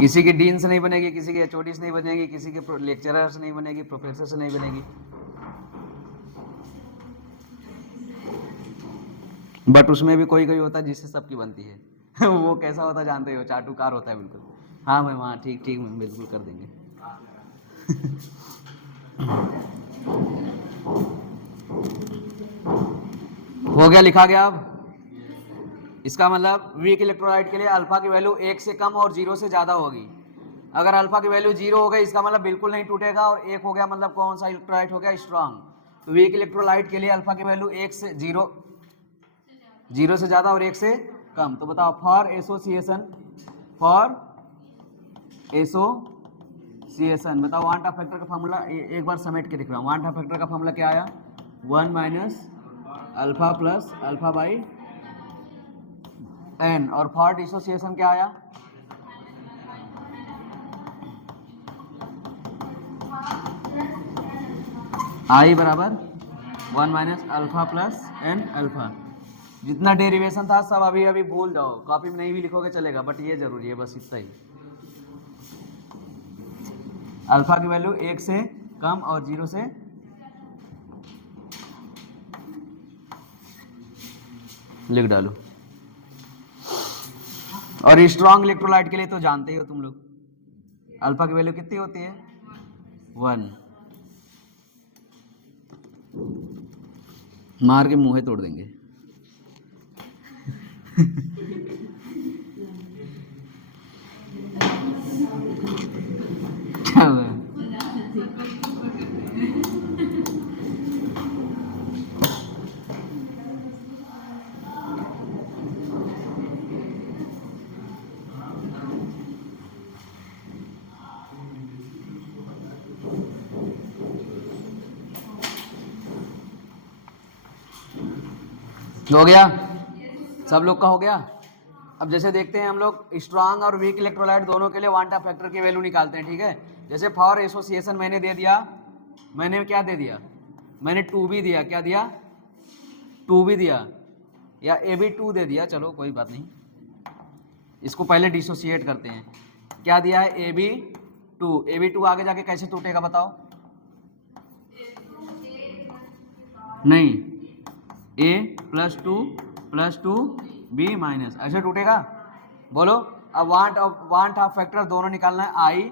किसी की डीन से नहीं बनेगी, किसी की एचओडी से नहीं बनेगी, किसी के लेक्चरर से नहीं बनेगी, प्रोफेसर से नहीं बनेगी। बट उसमें भी कोई कोई होता है जिससे सबकी बनती है वो कैसा होता है जानते हो? चाटुकार होता है बिल्कुल। हाँ मैम, हाँ ठीक ठीक मैम, बिल्कुल कर देंगे हो गया, लिखा गया। अब इसका मतलब वीक इलेक्ट्रोलाइट के लिए अल्फा की वैल्यू 1 से कम और 0 से ज़्यादा होगी। अगर अल्फा की वैल्यू 0 हो गई इसका मतलब बिल्कुल नहीं टूटेगा, और 1 हो गया मतलब कौन सा इलेक्ट्रोलाइट हो गया? स्ट्रांग। तो वीक इलेक्ट्रोलाइट के लिए अल्फा की वैल्यू 1 से 0 से ज़्यादा और 1 से कम। तो बताओ फॉर एसोसिएशन, बताओ वांट ऑफ फैक्टर का फार्मूला एक बार समेट के लिख रहा हूँ। वांट ऑफ फैक्टर का फार्मूला क्या आया? 1 minus alpha plus alpha by एन। और फॉर डिसोसिएशन क्या आया? आई बराबर 1 minus alpha plus n alpha. जितना डेरिवेशन था सब अभी अभी भूल जाओ, कॉपी में नहीं भी लिखोगे चलेगा, बट ये जरूरी है, बस इतना ही। अल्फा की वैल्यू 1 से कम और 0 से लिख डालो। और स्ट्रॉन्ग इलेक्ट्रोलाइट के लिए तो जानते ही हो तुम लोग, अल्फा की वैल्यू कितनी होती है? 1। मार के मुंह तोड़ देंगे क्या हुआ? हो गया? सब लोग का हो गया? अब जैसे देखते हैं हम लोग स्ट्रांग और वीक इलेक्ट्रोलाइट दोनों के लिए वांटा फैक्टर की वैल्यू निकालते हैं, ठीक है। जैसे फॉर एसोसिएशन मैंने दे दिया, मैंने क्या दे दिया? मैंने 2 भी दिया। क्या दिया? 2 भी दिया, या ए भी 2 दे दिया, चलो कोई बात नहीं। इसको पहले डिसोसिएट करते हैं। क्या दिया है? A B 2। ए बी 2 आगे जाके कैसे टूटेगा बताओ? नहीं, ए प्लस 2 बी माइनस, ऐसे टूटेगा? बोलो। अब वांट ऑफ फैक्टर दोनों निकालना है। आई,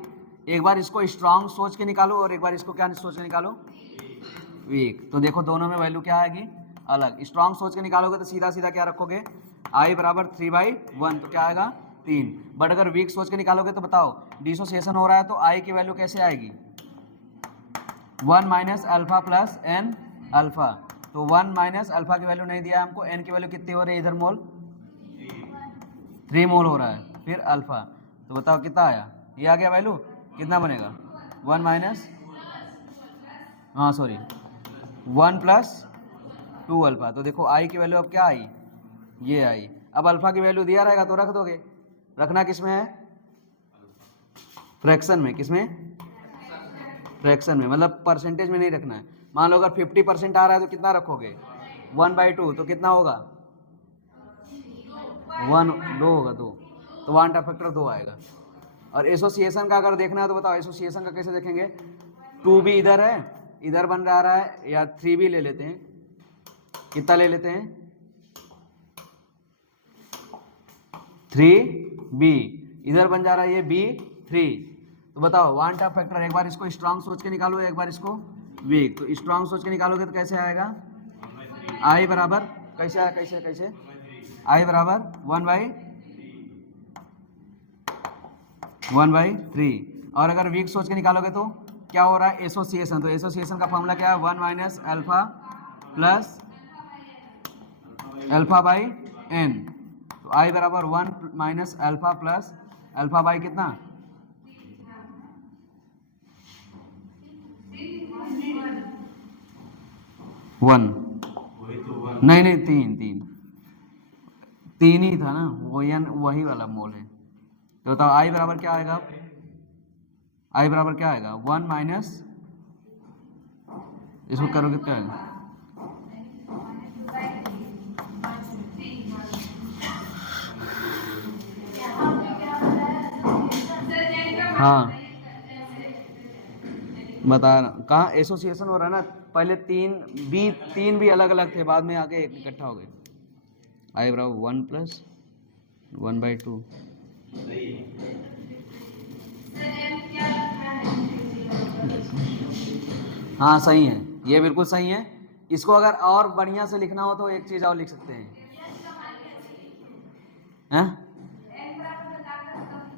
एक बार इसको स्ट्रांग सोच के निकालो और एक बार इसको क्या सोच के निकालो? वीक। तो देखो दोनों में वैल्यू क्या आएगी? अलग। स्ट्रांग सोच के निकालोगे तो सीधा सीधा क्या रखोगे? आई बराबर 3/1, तो क्या आएगा? 3। बट अगर वीक सोच के निकालोगे तो बताओ डिसोसिएशन हो रहा है तो आई की वैल्यू कैसे आएगी? 1 minus alpha plus n alpha. तो 1 माइनस अल्फा की वैल्यू नहीं दिया हमको, एन की वैल्यू कितनी हो रही है इधर? मोल 3 मोल हो रहा है। फिर अल्फा, तो बताओ कितना आया? ये आ गया वैल्यू। कितना बनेगा? 1 माइनस, हाँ सॉरी, 1 प्लस 2 अल्फा। तो देखो आई की वैल्यू अब क्या आई? ये आई। अब अल्फा की वैल्यू दिया रहेगा तो रख दोगे। रखना किस में है? फ्रैक्शन में। किस में? फ्रैक्शन में, मतलब परसेंटेज में नहीं रखना है। मान लो अगर 50% आ रहा है तो कितना रखोगे? 1/2। तो कितना होगा? 2 होगा, 2। तो वांटा फैक्टर 2 आएगा। और एसोसिएशन का अगर देखना है तो बताओ एसोसिएशन का कैसे देखेंगे? 2 भी इधर है, इधर बन रहा है, या 3 भी ले लेते हैं। कितना ले लेते हैं? 3b, इधर बन जा रहा है ये b3। तो बताओ वांट ऑफ फैक्टर, एक बार इसको स्ट्रांग सोच के निकालो, एक बार इसको वीक। तो स्ट्रांग सोच के निकालोगे तो कैसे आएगा? आई बराबर कैसे आया? कैसे कैसे? आई बराबर 1/3। और अगर वीक सोच के निकालोगे तो क्या हो रहा है? एसोसिएशन। तो एसोसिएशन का फॉर्मूला क्या है? 1 minus alpha plus alpha by एन। तो आई बराबर 1 minus alpha plus alpha by कितना? 1। नहीं नहीं, 3 ही था ना, वही वाला मोल है। तो बताओ आई बराबर क्या आएगा? आई बराबर क्या आएगा? 1 माइनस, इसको करोगे क्या आएगा? हाँ बता रहा हूँ, कहाँ एसोसिएशन हो रहा है ना, पहले तीन भी अलग अलग थे, बाद में आके एक इकट्ठा हो गए। आई ब्राउ 1+1/2। हाँ सही है, ये बिल्कुल सही है। इसको अगर और बढ़िया से लिखना हो तो एक चीज और लिख सकते हैं,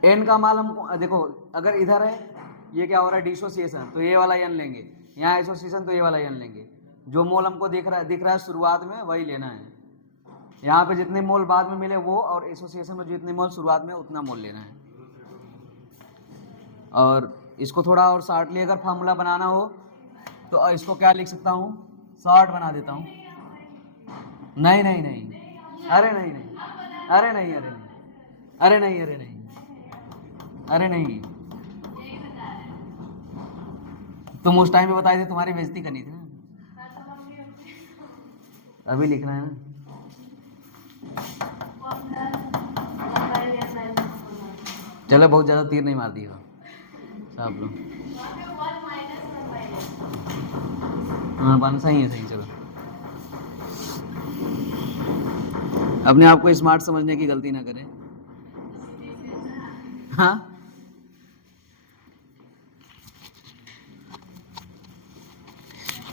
एन का मान हम देखो, अगर इधर है ये क्या हो रहा है डिसोसिएशन, तो ये वाला एन लेंगे, यहाँ एसोसिएशन तो ये वाला एन लेंगे। जो मोल हमको दिख रहा है शुरुआत में वही लेना है। यहाँ पे जितने मोल बाद में मिले वो, और एसोसिएशन में जितने मोल शुरुआत में उतना मोल लेना है। और इसको थोड़ा और शॉर्टली अगर फार्मूला बनाना हो तो इसको क्या लिख सकता हूँ, शॉर्ट बना देता हूँ। नहीं नहीं नहीं, अरे नहीं नहीं, अरे नहीं, अरे नहीं, अरे नहीं, अरे नहीं, अरे नहीं, तुम उस टाइम पे बताए थे, तुम्हारी बेइज्जती करनी थी ना, अभी लिखना है ना। चलो बहुत ज्यादा तीर नहीं मार दिया सब लोग। हाँ बात सही है, सही। चलो अपने आप को स्मार्ट समझने की गलती ना करें। हाँ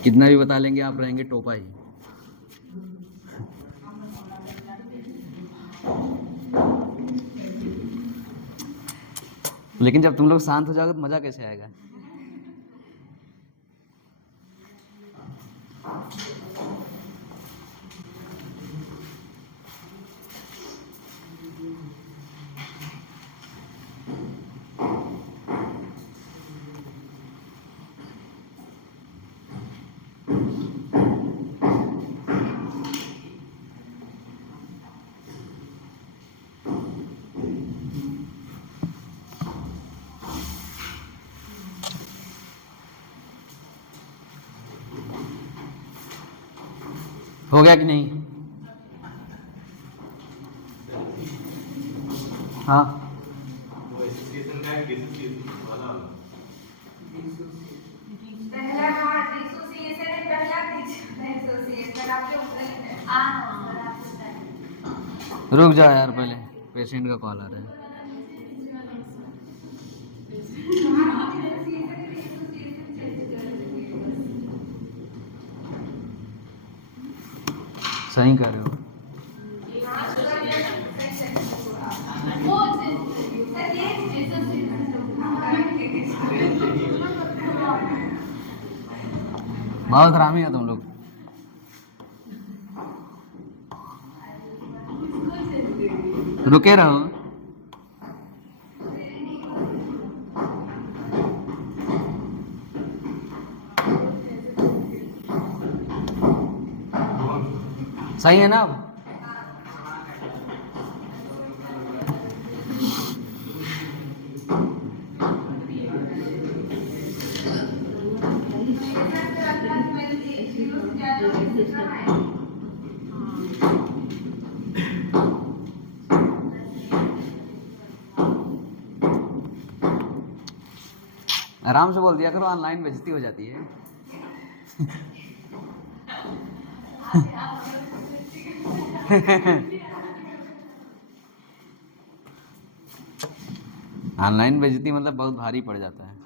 कितना भी बता लेंगे आप रहेंगे टोपा ही। लेकिन जब तुम लोग शांत हो जाओगे तो मजा कैसे आएगा। हो गया कि नहीं। हाँ रुक जाओ यार, पहले पेशेंट का कॉल आ रहा है। सही कर रहे हो। बहुत हरामी है तुम लोग। रुके रहो। सही है ना। आराम से बोल दिया करो, ऑनलाइन बेइज्जती हो जाती है। ऑनलाइन बेइज्जती मतलब बहुत भारी पड़ जाता है।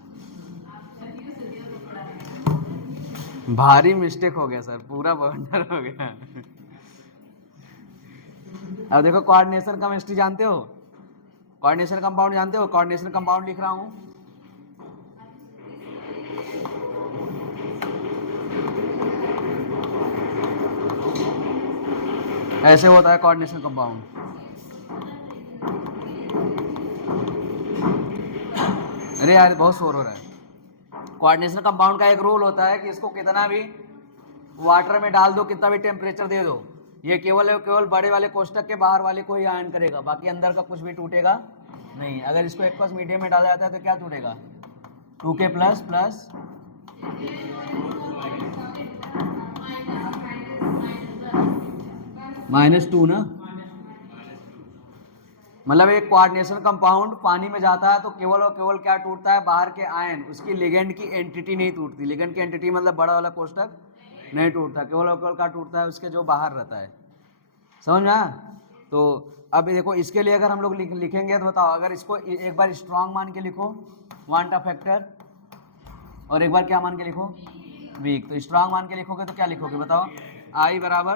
भारी मिस्टेक हो गया सर, पूरा बवंडर हो गया। अब देखो कोऑर्डिनेशन केमिस्ट्री जानते हो, कोऑर्डिनेशन कंपाउंड जानते हो, कोऑर्डिनेशन कंपाउंड लिख रहा हूं। ऐसे होता है कोऑर्डिनेशन कंपाउंड। अरे यार बहुत शोर हो रहा है। कोऑर्डिनेशन कंपाउंड का एक रूल होता है कि इसको कितना भी वाटर में डाल दो, कितना भी टेम्परेचर दे दो, ये केवल बड़े वाले कोष्टक के बाहर वाले को ही आयन करेगा, बाकी अंदर का कुछ भी टूटेगा नहीं। अगर इसको एक्वस मीडियम में डाला जाता है तो क्या टूटेगा, 2K प्लस प्लस -2 ना। मतलब एक कोऑर्डिनेशन कंपाउंड पानी में जाता है तो केवल और केवल क्या टूटता है, बाहर के आयन, उसकी लिगेंड की एंटिटी नहीं टूटती। लिगेंड की एंटिटी मतलब बड़ा वाला कोष्टक नहीं टूटता, केवल और केवल क्या टूटता है, उसके जो बाहर रहता है। समझ में आया? तो अब देखो इसके लिए अगर हम लोग लिखेंगे तो बताओ, अगर इसको एक बार स्ट्रांग मान के लिखो वांट ऑफ फैक्टर, और एक बार क्या मान के लिखो वीक। तो स्ट्रांग मान के लिखोगे तो क्या लिखोगे बताओ, आई बराबर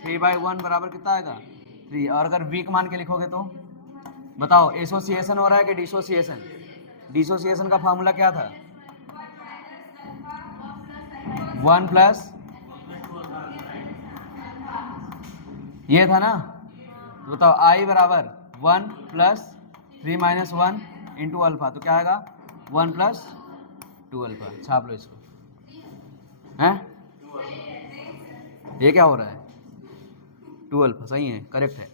3/1 बराबर कितना आएगा 3। और अगर वीक मान के लिखोगे तो बताओ एसोसिएशन हो रहा है कि डिसोसिएशन? डिसोसिएशन का फॉर्मूला क्या था, 1 प्लस ये था ना। तो बताओ आई बराबर 1 प्लस 3 माइनस 1 इंटू अल्फा, तो क्या आएगा 1 प्लस 2 अल्फा। छाप लो इसको। हैं ये क्या हो रहा है, 2 अल्फा सही है, करेक्ट है।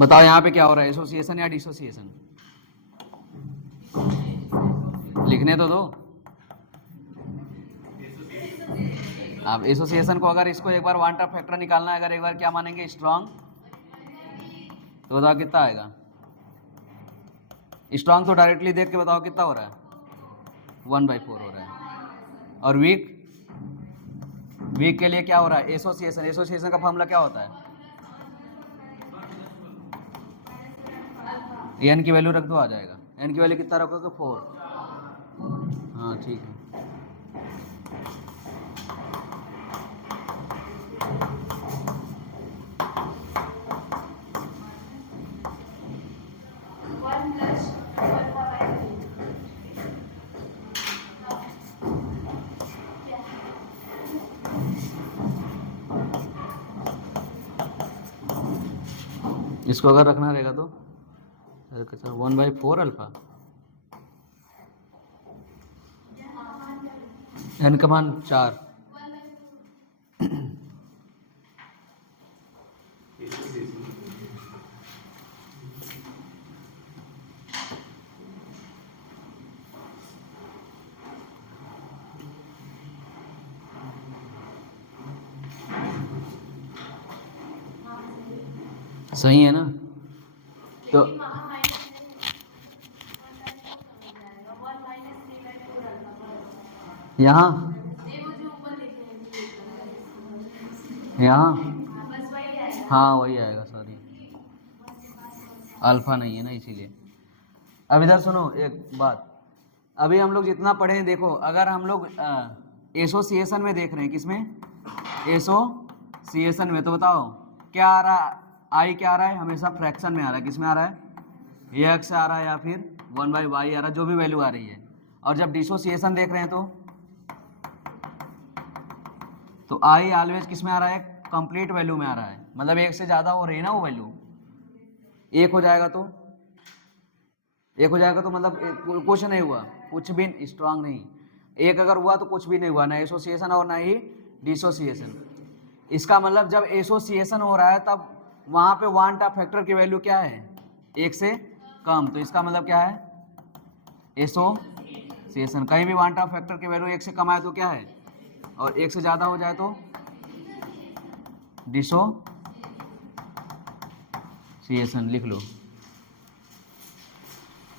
बताओ यहाँ पे क्या हो रहा है, एसोसिएशन या डिसोसिएशन? लिखने तो दो। अब एसोसिएशन को अगर इसको एक बार वांट ऑफ फैक्टर निकालना है, अगर एक बार क्या मानेंगे स्ट्रांग, तो बताओ कितना आएगा। स्ट्रांग तो डायरेक्टली देख के बताओ कितना हो रहा है, 1/4 हो रहा है। और वीक, वीक के लिए क्या हो रहा है एसोसिएशन, एसोसिएशन का फॉर्मूला क्या होता है, एन की वैल्यू रख दो आ जाएगा। एन की वैल्यू कितना रखोगे 4। हाँ ठीक है। इसको अगर रखना रहेगा तो 1/4 अल्फा, एन का मान 4। सही है ना? तो यहाँ यहाँ हाँ वही आएगा, सॉरी अल्फा नहीं है ना इसीलिए। अब इधर सुनो एक बात, अभी हम लोग जितना पढ़े हैं देखो, अगर हम लोग एसोसिएशन में देख रहे हैं, किसमें, एसोसिएशन में, तो बताओ क्या आ रहा है, आई क्या आ रहा है, हमेशा फ्रैक्शन में आ रहा है। किसमें आ रहा है, ये एक्स आ रहा है या फिर 1/y आ रहा है, जो भी वैल्यू आ रही है। और जब डिसोसिएशन देख रहे हैं तो आई ऑलवेज किस में आ रहा है, कंप्लीट वैल्यू में आ रहा है। मतलब एक से ज़्यादा हो रही है ना वो वैल्यू, एक हो जाएगा तो मतलब कुछ नहीं हुआ, कुछ भी स्ट्रांग नहीं। एक अगर हुआ तो कुछ भी नहीं हुआ, ना एसोसिएशन और ना ही डिसोसिएशन। इसका मतलब जब एसोसिएशन हो रहा है तब वहाँ पे वांट ऑफ फैक्टर की वैल्यू क्या है, एक से कम। तो इसका मतलब क्या है, एसोसिएशन। कहीं भी वांट ऑफ फैक्टर की वैल्यू एक से कम आए तो क्या है, और एक से ज़्यादा हो जाए तो डिसोसिएशन। लिख लो,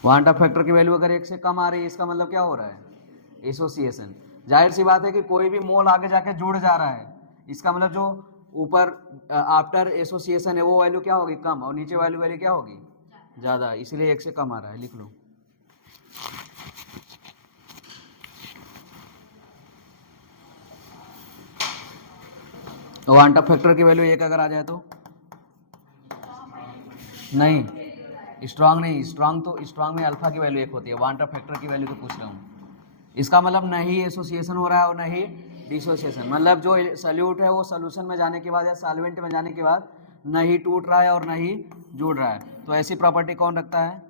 वांट ऑफ फैक्टर की वैल्यू अगर एक से कम आ रही है, इसका मतलब क्या हो रहा है, एसोसिएशन। जाहिर सी बात है कि कोई भी मोल आगे जाके जुड़ जा रहा है, इसका मतलब जो ऊपर आफ्टर एसोसिएशन है वो वैल्यू क्या होगी, कम, और नीचे वैल्यू क्या होगी, ज़्यादा, इसलिए एक से कम आ रहा है। लिख लो। वांट ऑफ फैक्टर की वैल्यू एक अगर आ जाए तो नहीं, स्ट्रांग नहीं, स्ट्रांग में अल्फा की वैल्यू एक होती है, वांट ऑफ फैक्टर की वैल्यू तो पूछ रहा हूँ। इसका मतलब नहीं एसोसिएशन हो रहा है और नहीं डिसोसिएशन। मतलब जो सल्यूट है वो सोल्यूशन में जाने के बाद या सॉल्वेंट में जाने के बाद नहीं टूट रहा है और नहीं जुड़ रहा है। तो ऐसी प्रॉपर्टी कौन रखता है?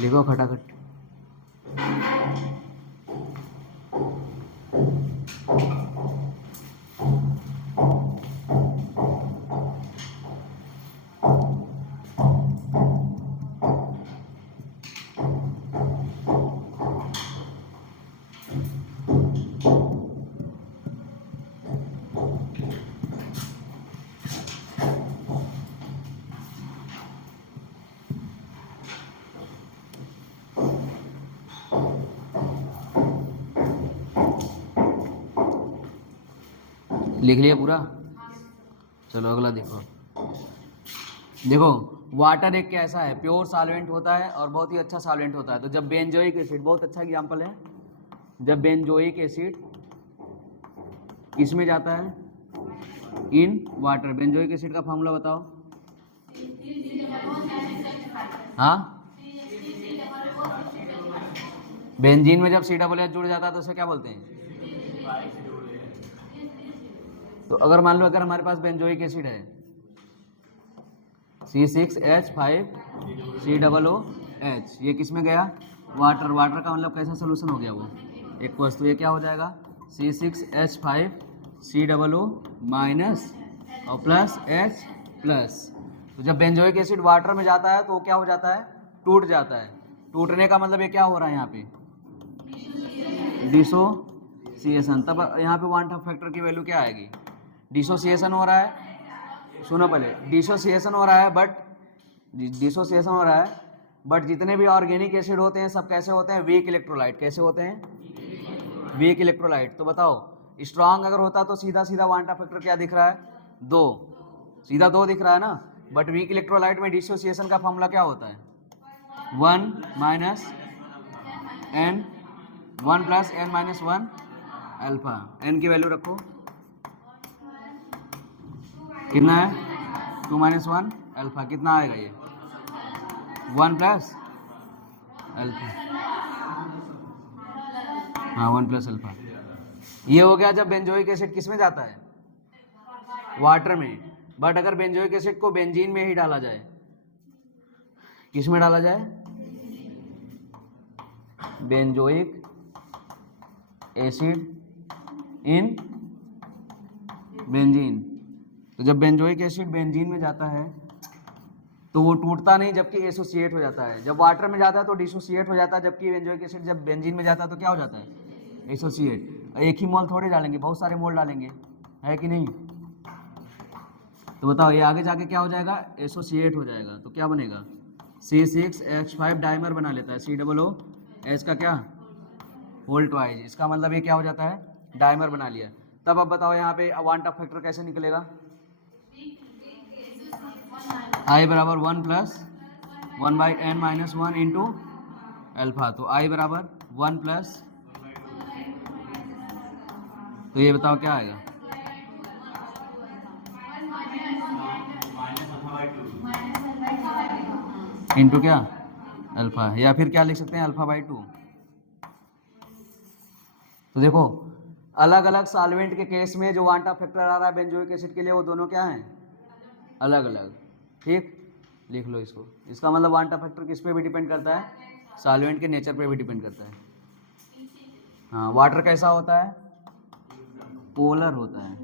लिखो खटाखट। लिख लिया पूरा? चलो अगला देखो। देखो वाटर एक कैसा है, प्योर सॉल्वेंट होता है और बहुत ही अच्छा सॉल्वेंट होता है। तो जब बेंजोइक एसिड, बहुत अच्छा एग्जांपल है, जब बेंजोइक एसिड किसमें जाता है? In water. बेंजोइक एसिड का फॉर्मूला बताओ। हाँ, बेंजीन में जब COOH जुड़ जाता है तो उसे क्या बोलते हैं? तो अगर मान लो अगर हमारे पास बेंजोइक एसिड है C6H5COOH, ये किस में गया? वाटर। वाटर का मतलब कैसा सोल्यूशन हो गया वो? एक्वस। तो ये क्या हो जाएगा? C6H5COO माइनस और प्लस H प्लस। तो जब बेंजोइक एसिड वाटर में जाता है तो वो क्या हो जाता है? टूट जाता है। टूटने का मतलब ये क्या हो रहा है यहाँ पे? डिसोसिएशन। तब यहाँ पे वांट ऑफ फैक्टर की वैल्यू क्या आएगी? डिसोसिएशन हो रहा है, सुनो पहले, डिसोसिएशन हो रहा है बट जितने भी ऑर्गेनिक एसिड होते हैं सब कैसे होते हैं? Weak electrolyte. कैसे होते हैं? Weak electrolyte. तो बताओ स्ट्रांग अगर होता तो सीधा सीधा वांट ऑफ फैक्टर क्या दिख रहा है? 2, सीधा 2 दिख रहा है ना। बट वीक इलेक्ट्रोलाइट में डिसोसिएशन का फॉर्मूला क्या होता है? 1 plus n minus 1 alpha. n की वैल्यू रखो, कितना है? 2 माइनस 1 अल्फा। कितना आएगा ये? 1 प्लस अल्फा। हाँ, 1 प्लस अल्फा। ये हो गया जब बेंजोइक एसिड किस में जाता है? वाटर में। बट अगर बेंजोइक एसिड को बेंजीन में ही डाला जाए, किस में डाला जाए? Benzoic acid in benzene. तो जब बेंजोइक एसिड बेंजीन में जाता है तो वो टूटता नहीं जबकि एसोसिएट हो जाता है। जब वाटर में जाता है तो डिसोसिएट हो जाता है, जबकि बेंजोइक एसिड जब बेंजीन में जाता है तो क्या हो जाता है? एसोसिएट। एक ही मोल थोड़े डालेंगे, बहुत सारे मोल डालेंगे, है कि नहीं? तो बताओ ये आगे जाके क्या हो जाएगा? एसोसिएट हो जाएगा। तो क्या बनेगा? C6H5 डाइमर बना लेता है, COOH का क्या? Whole twice. इसका मतलब ये क्या हो जाता है? डाइमर बना लिया। तब अब बताओ यहाँ पे वांट ऑफ फैक्टर कैसे निकलेगा? I बराबर 1 plus 1/n minus 1 into alpha. तो I बराबर 1 प्लस, तो ये बताओ क्या आएगा? इंटू क्या? अल्फा। या फिर क्या लिख सकते हैं? अल्फा/2। तो देखो अलग अलग सॉल्वेंट के केस में जो वांट ऑफ फैक्टर आ रहा है बेंजोइक एसिड के लिए, वो दोनों क्या हैं? अलग अलग। ठीक, लिख लो इसको। इसका मतलब वांट ऑफ फैक्टर किस पे भी डिपेंड करता है? सॉल्वेंट के नेचर पे भी डिपेंड करता है। हाँ, वाटर कैसा होता है? पोलर होता है।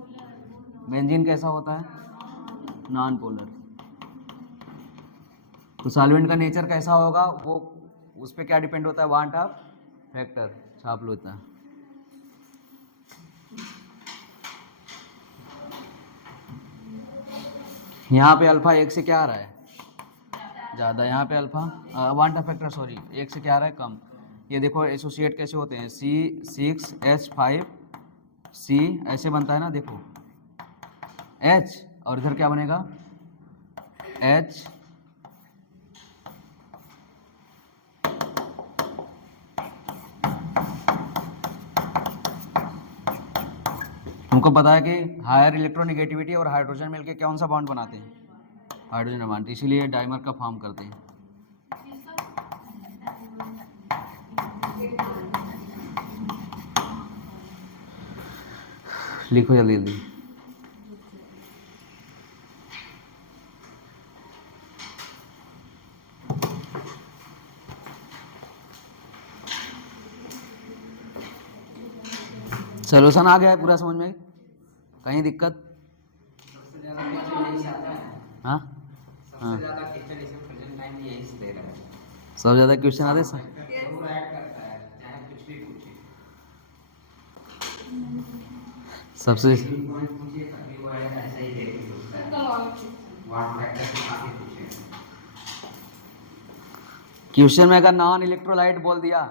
बेंजीन कैसा होता है? Non polar. तो सॉल्वेंट का नेचर कैसा होगा वो उस पर क्या डिपेंड होता है? Want Hoff factor. छाप लो इतना। यहाँ पे अल्फा 1 से क्या आ रहा है? ज़्यादा। यहाँ पे alpha want Hoff factor sorry 1 से क्या आ रहा है? कम। ये देखो एसोसिएट कैसे होते हैं? C6H5C ऐसे बनता है ना, देखो H और इधर क्या बनेगा? H। तुमको पता है कि हायर इलेक्ट्रोनेगेटिविटी और हाइड्रोजन मिलके कौन सा बॉन्ड बनाते हैं? Hydrogen bond. इसीलिए डाइमर का फॉर्म करते हैं। लिखो जल्दी जल्दी। सोल्यूशन आ गया है पूरा समझ में? कहीं दिक्कत? सबसे ज़्यादा क्वेश्चन यही से आता है। हाँ सबसे ज़्यादा क्वेश्चन इसमें प्रेजेंट टाइम में यही से दे रहा है। सबसे ज़्यादा क्वेश्चन आते हैं जरूर ऐड करता है, चाहे कुछ भी पूछे। सबसे पॉइंट पूछिए कभी वो ऐसा ही देख के पूछता है। वाट फैक्टर से काफी पूछे। क्वेश्चन में अगर नॉन इलेक्ट्रोलाइट बोल दिया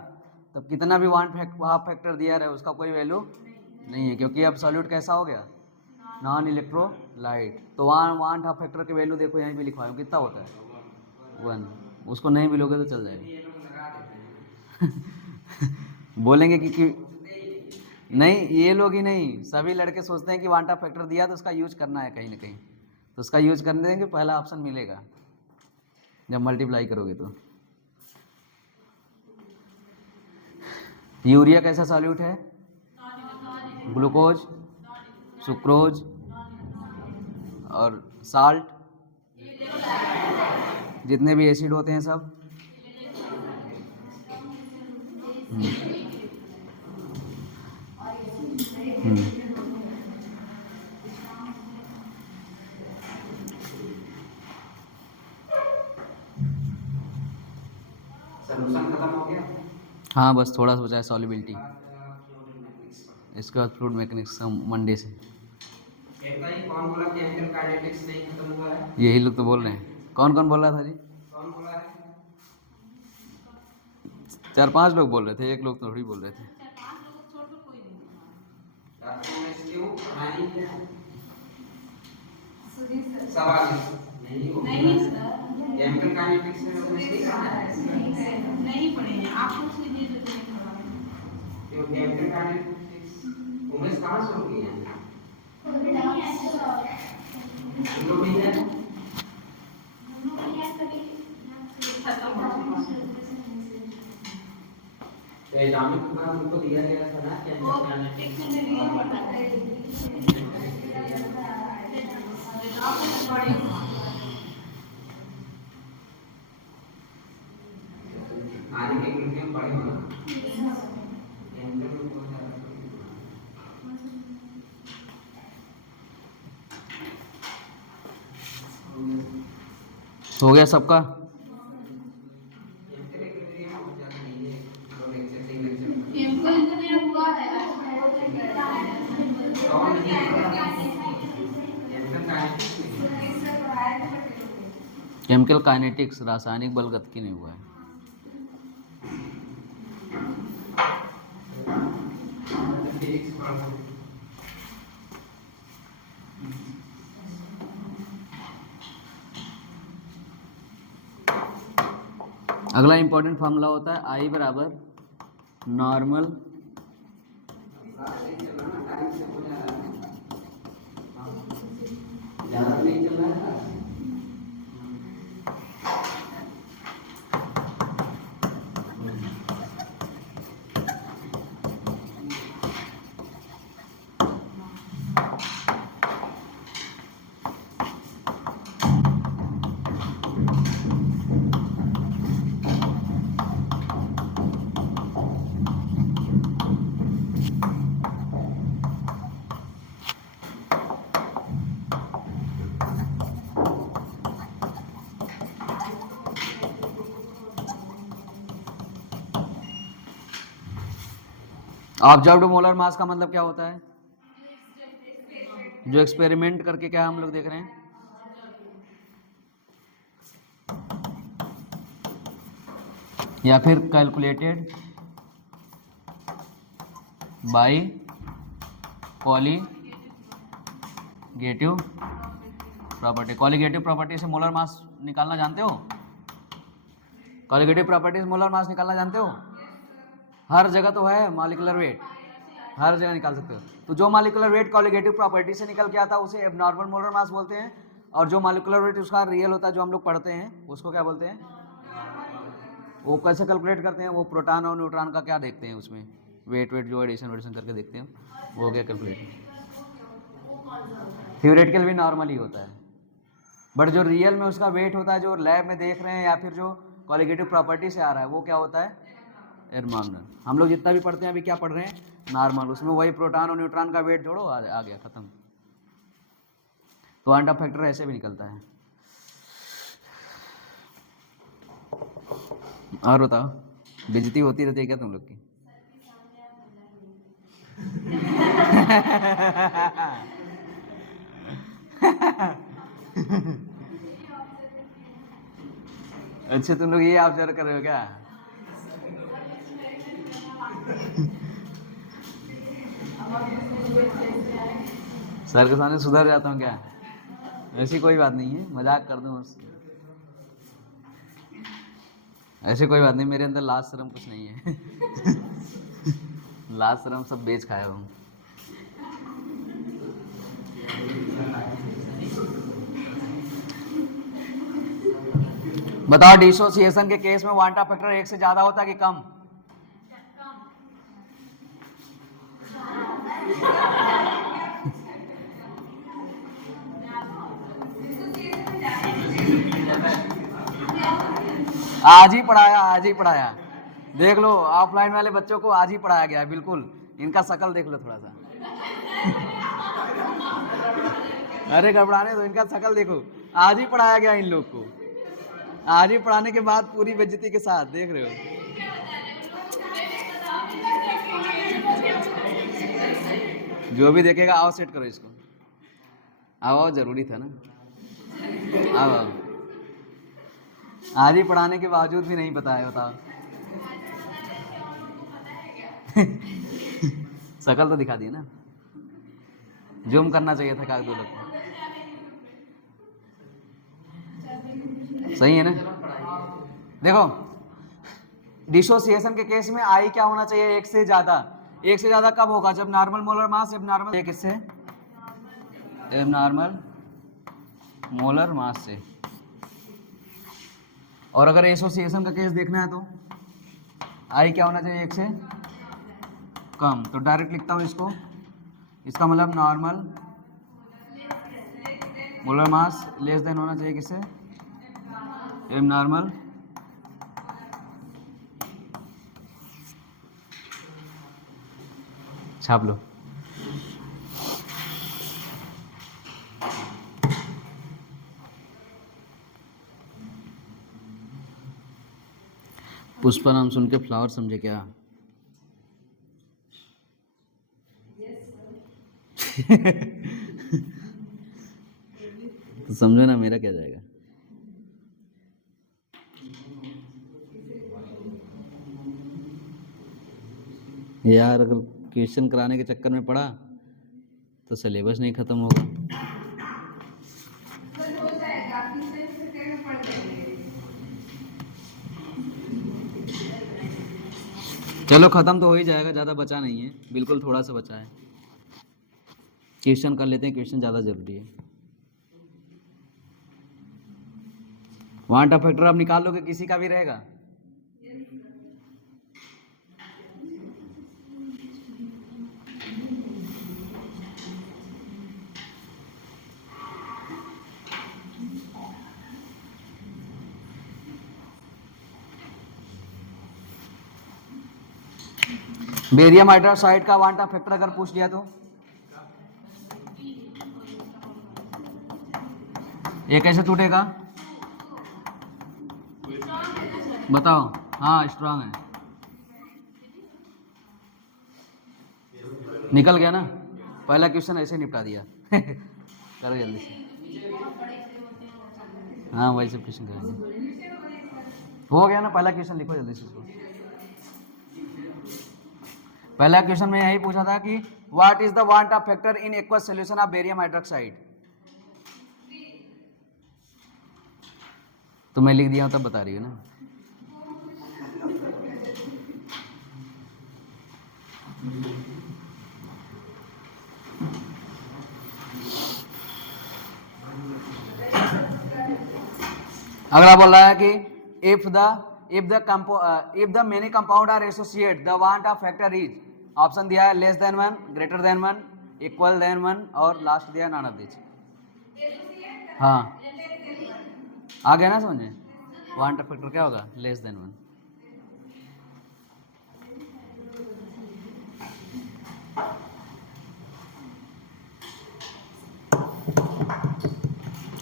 तो कितना भी हाफ फैक्टर दिया रहे उसका कोई वैल्यू नहीं है, क्योंकि अब सॉल्यूट कैसा हो गया? Non electrolyte. तो वहाँ वांट हाफ फैक्टर की वैल्यू देखो यहीं पे लिखवाया हूँ, कितना होता है 1। उसको नहीं मिलोगे तो चल जाएगा। ये लोग लगा देते हैं। बोलेंगे कि नहीं, ये लोग ही नहीं, सभी लड़के सोचते हैं कि वांट हाफ फैक्टर दिया तो उसका यूज करना है कहीं ना कहीं, तो उसका यूज करने देंगे पहला ऑप्शन मिलेगा जब मल्टीप्लाई करोगे तो। यूरिया कैसा सॉल्यूट है? ग्लूकोज, सुक्रोज और साल्ट, जितने भी एसिड होते हैं सब। सॉल्यूशन खत्म हो गया। हाँ बस थोड़ा सा बचा है सॉल्युबिलिटी, इसके बाद फ्लूइड मैकेनिक्स मंडे से। कहता ही कौन बोला केमिकल काइनेटिक्स नहीं खत्म हुआ है? यही लोग तो बोल रहे हैं। कौन कौन बोल रहा था जी? कौन बोला है? 4-5 लोग बोल रहे थे, एक लोग तो थोड़ी बोल रहे थे। डॉक्टर में क्यों पढ़ाई नहीं किया? सवाल नहीं हो नहीं सर, केमिकल काइनेटिक्स में उन्हें नहीं पढ़ा है। नहीं पढ़े हैं आप, पूछ लीजिए जो नहीं पढ़ा है। क्यों केमिकल काइनेटिक्स उमेश कहाँ शुरू किए हैं? शुरू भी है। तो एग्जाम में पूरा उनको दिया गया था ना केमिकल काइनेटिक्स। आने के ग्रुप में पढ़े हो ना? केमिकल में बहुत ज़्यादा हो गया सबका? केमिकल काइनेटिक्स रासायनिक बल गतिकी नहीं हुआ है। अगला इंपॉर्टेंट फार्मूला होता है आई बराबर नॉर्मल ज़्यादा नहीं चल रहा है। ऑब्जर्व्ड मोलर मास का मतलब क्या होता है? जो एक्सपेरिमेंट करके क्या हम लोग देख रहे हैं, या फिर calculated by colligative property. Colligative property से मोलर मास निकालना जानते हो? कॉलीगेटिव प्रॉपर्टी से मोलर मास निकालना जानते हो? हर जगह तो है मॉलिक्यूलर वेट, हर जगह निकाल सकते हो। तो जो मॉलिक्यूलर वेट कॉलीगेटिव प्रॉपर्टी से निकल के आता है उसे एबनॉर्मल मोलर मास बोलते हैं, और जो मॉलिक्यूलर वेट उसका रियल होता है जो हम लोग पढ़ते हैं उसको क्या बोलते हैं? वो कैसे कैलकुलेट करते हैं? वो प्रोटॉन और न्यूट्रॉन का क्या देखते हैं उसमें, वेट जो एडिशन वेडिशन करके देखते हैं, वो हो गया कैलकुलेट। थ्योरेटिकल भी नॉर्मल ही होता है, बट जो रियल में उसका वेट होता है, जो लैब में देख रहे हैं या फिर जो क्वालिटेटिव प्रॉपर्टी से आ रहा है, वो क्या होता है? एब्नॉर्मल। हम लोग जितना भी पढ़ते हैं अभी क्या पढ़ रहे हैं? नॉर्मल। उसमें वही प्रोटॉन और न्यूट्रॉन का वेट जोड़ो, आ गया, खत्म। तो क्वांटम फैक्टर ऐसे भी निकलता है। और बताओ, बेइज्जती होती रहती है क्या तुम लोग की? अच्छा, तुम लोग ये ऑब्जर्व कर रहे हो क्या? सर के सामने सुधर जाता हूँ क्या? ऐसी कोई बात नहीं है, मजाक कर दूं बस। ऐसी कोई बात नहीं, मेरे अंदर लाज शर्म कुछ नहीं है। लाज शर्म सब बेच खाया हूँ। बताओ, डिसोसिएशन के केस में क्वांटम फैक्टर 1 से ज्यादा होता है कि कम? आज ही पढ़ाया, आज ही पढ़ाया। देख लो, ऑफलाइन वाले बच्चों को आज ही पढ़ाया गया है, बिल्कुल। इनका शकल देख लो थोड़ा सा। अरे घबराने दो, इनका शकल देखो। आज ही पढ़ाया गया इन लोग को, आज ही पढ़ाने के बाद पूरी बेइज्जती के साथ, देख रहे हो। जो भी देखेगा, आओ सेट करो इसको। आओ, जरूरी था ना। आओ, आज ही पढ़ाने के बावजूद भी नहीं पता है, बताओ। शकल तो दिखा दी ना, जूम करना चाहिए था कागज लोग को। सही है ना? देखो, डिसोसिएशन के केस में आई क्या होना चाहिए? 1 से ज्यादा। 1 से ज्यादा कब होगा? जब नॉर्मल मोलर मास एब्नॉर्मल किससे? एब्नॉर्मल मोलर मास से। और अगर एसोसिएशन का केस देखना है तो आई क्या होना चाहिए? 1 से कम। तो डायरेक्ट लिखता हूं इसको, इसका मतलब normal molar mass less than होना चाहिए किससे? एब्नॉर्मल छाप लो। पुष्पा नाम सुन के फ्लावर समझे क्या? तो समझो ना, मेरा क्या जाएगा। यार, अगर क्वेश्चन कराने के चक्कर में पड़ा तो सिलेबस नहीं खत्म होगा। चलो, खत्म तो हो ही जाएगा, ज़्यादा बचा नहीं है, बिल्कुल थोड़ा सा बचा है। क्वेश्चन कर लेते हैं, क्वेश्चन ज़्यादा जरूरी है। क्वांटम फैक्टर आप निकाल लोगे, किसी का भी रहेगा? बेरियम हाइड्रोक्साइड का क्वांटम फैक्टर अगर पूछ लिया तो ये कैसे टूटेगा? बताओ। हाँ, स्ट्रांग है। निकल गया ना? पहला क्वेश्चन ऐसे निपटा दिया। करो जल्दी से। हाँ, वही सब क्वेश्चन करेंगे। हो गया ना? पहला क्वेश्चन लिखो जल्दी से उसको। पहला क्वेश्चन में यही पूछा था कि what is the quantum factor in aqueous solution of barium hydroxide. तो मैं लिख दिया हूं, तब बता रही हूँ ना। अगला बोल रहा है कि if the many compound are associated, the quantum factor is, option दिया है less than 1, greater than 1, equal than 1 और लास्ट दिया नॉन ऑफ दिस। हाँ आ गया ना समझ में। वांट ऑफ फैक्टर क्या होगा, लेस देन 1।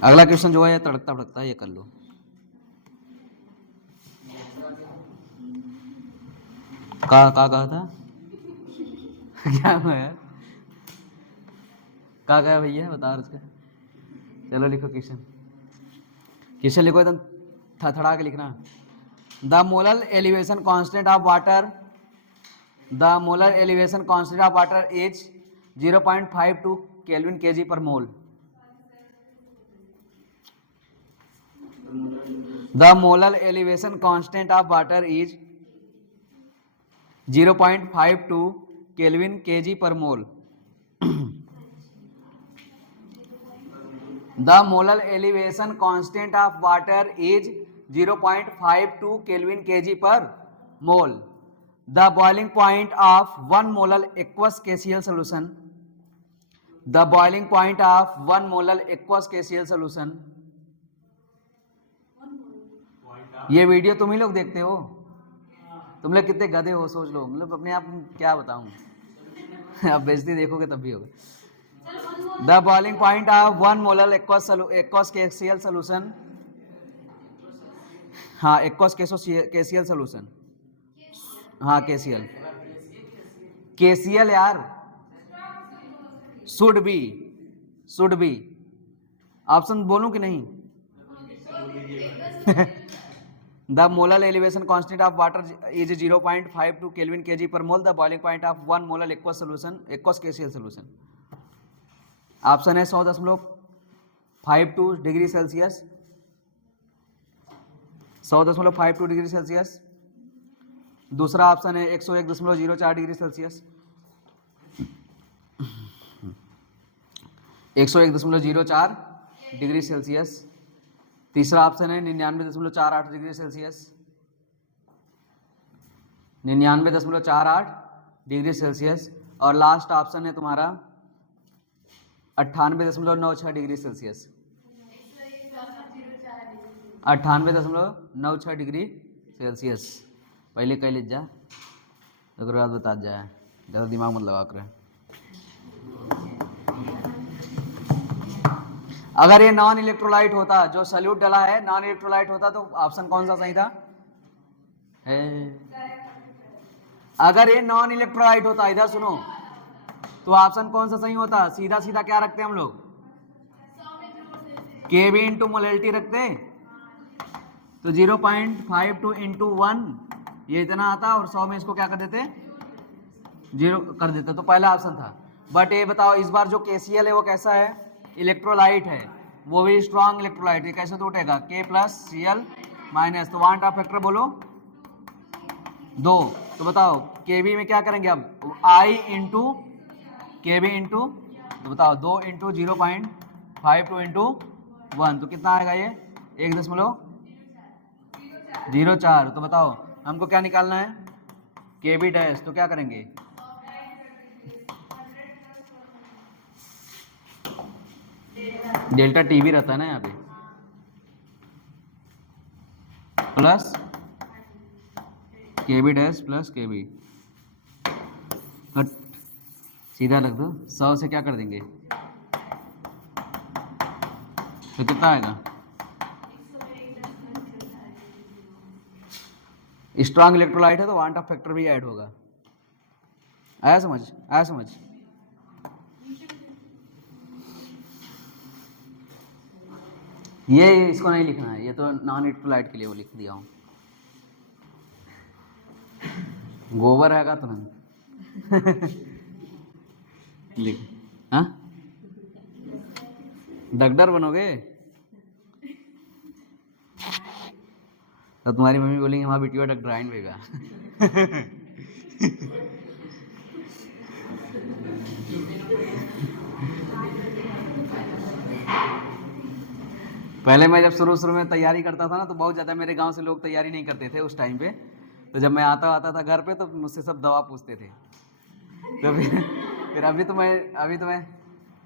अगला क्वेश्चन जो है ये तड़कता भड़कता है, ये कर लो। कहा था क्या हुआ यार, कहा भैया बता उसका। चलो लिखो क्वेश्चन, क्वेश्चन लिखो एकदम थड़थड़ा के लिखना। The molar elevation constant of water, the molar elevation constant of water is 0.52 kelvin KG पर मोल। The molar elevation constant of water is 0.52 Kelvin kg per mole. The molar elevation constant of water is 0.52 Kelvin kg per mole. The boiling point of 1 molar aqueous KCl solution. The boiling point of 1 molar aqueous KCl solution. ये video तुम ही लोग देखते हो, तुम लोग कितने गधे हो सोच लो, मतलब अपने आप क्या बताऊं आप बेइज्जती देखोगे तब भी होगा। The boiling point of 1 molar aqueous KCL solution, हाँ एक्वस केसीएल सोल्यूशन, हाँ केसीएल केसीएल यार, शुड बी ऑप्शन बोलूं कि नहीं। The molar elevation constant of water is 0.52 Kelvin kg per mole. The boiling point of 1 molar aqueous KCl solution. Option है 100.52 degree Celsius, 100.52 degree Celsius. दूसरा option है 101.04 degree Celsius, 101.04 degree Celsius. तीसरा option है 99.48 degree Celsius, 99.48 degree Celsius. और last option है तुम्हारा 98.96 degree Celsius, 98.96 degree Celsius. पहले कह लीजिए अगर बात बता जाए, ज़्यादा दिमाग मत लगा कर। अगर ये नॉन इलेक्ट्रोलाइट होता, जो सल्यूट डला है नॉन इलेक्ट्रोलाइट होता, तो ऑप्शन कौन सा सही था? अगर ये नॉन इलेक्ट्रोलाइट होता, इधर सुनो, तो ऑप्शन कौन सा सही होता? सीधा सीधा क्या रखते हम लोग, केबी इंटू मोलैलिटी रखते, तो 0.52 इंटू 1 ये इतना आता, और 100 में इसको क्या कर देते, 0 कर देते। तो पहला ऑप्शन था। बट ये बताओ इस बार जो केसीएल है वो कैसा है, इलेक्ट्रोलाइट है, वो भी स्ट्रॉन्ग इलेक्ट्रोलाइट है, कैसे टूटेगा, K प्लस Cl माइनस, तो वांट ऑफ फैक्टर बोलो 2। तो बताओ केबी में क्या करेंगे अब, I इंटू केबी इंटू, तो बताओ 2 इंटू 0.52 इंटू 1, तो कितना आएगा ये 1.04। तो बताओ हमको क्या निकालना है, केबी डैश, तो क्या करेंगे, डेल्टा टी भी रहता है ना यहाँ पे, प्लस केबी डैश प्लस केबी, सीधा रख दो। 100 से क्या कर देंगे, तो कितना आएगा, स्ट्रॉन्ग इलेक्ट्रोलाइट है तो वांट ऑफ फैक्टर भी ऐड होगा। आया समझ, आया समझ। ये इसको नहीं लिखना है, ये तो नॉन इलेक्ट्रोलाइट के लिए वो लिख दिया हूँ। गोबर रहेगा तुरंत लिख, हाँ डगडर बनोगे तो तुम्हारी मम्मी बोलेंगे हमारा बेटिया डगडराइन बेगा पहले मैं जब शुरू में तैयारी करता था ना, तो बहुत ज़्यादा मेरे गांव से लोग तैयारी नहीं करते थे उस टाइम पे। तो जब मैं आता था घर पे तो मुझसे सब दवा पूछते थे, तो फिर अभी तो मैं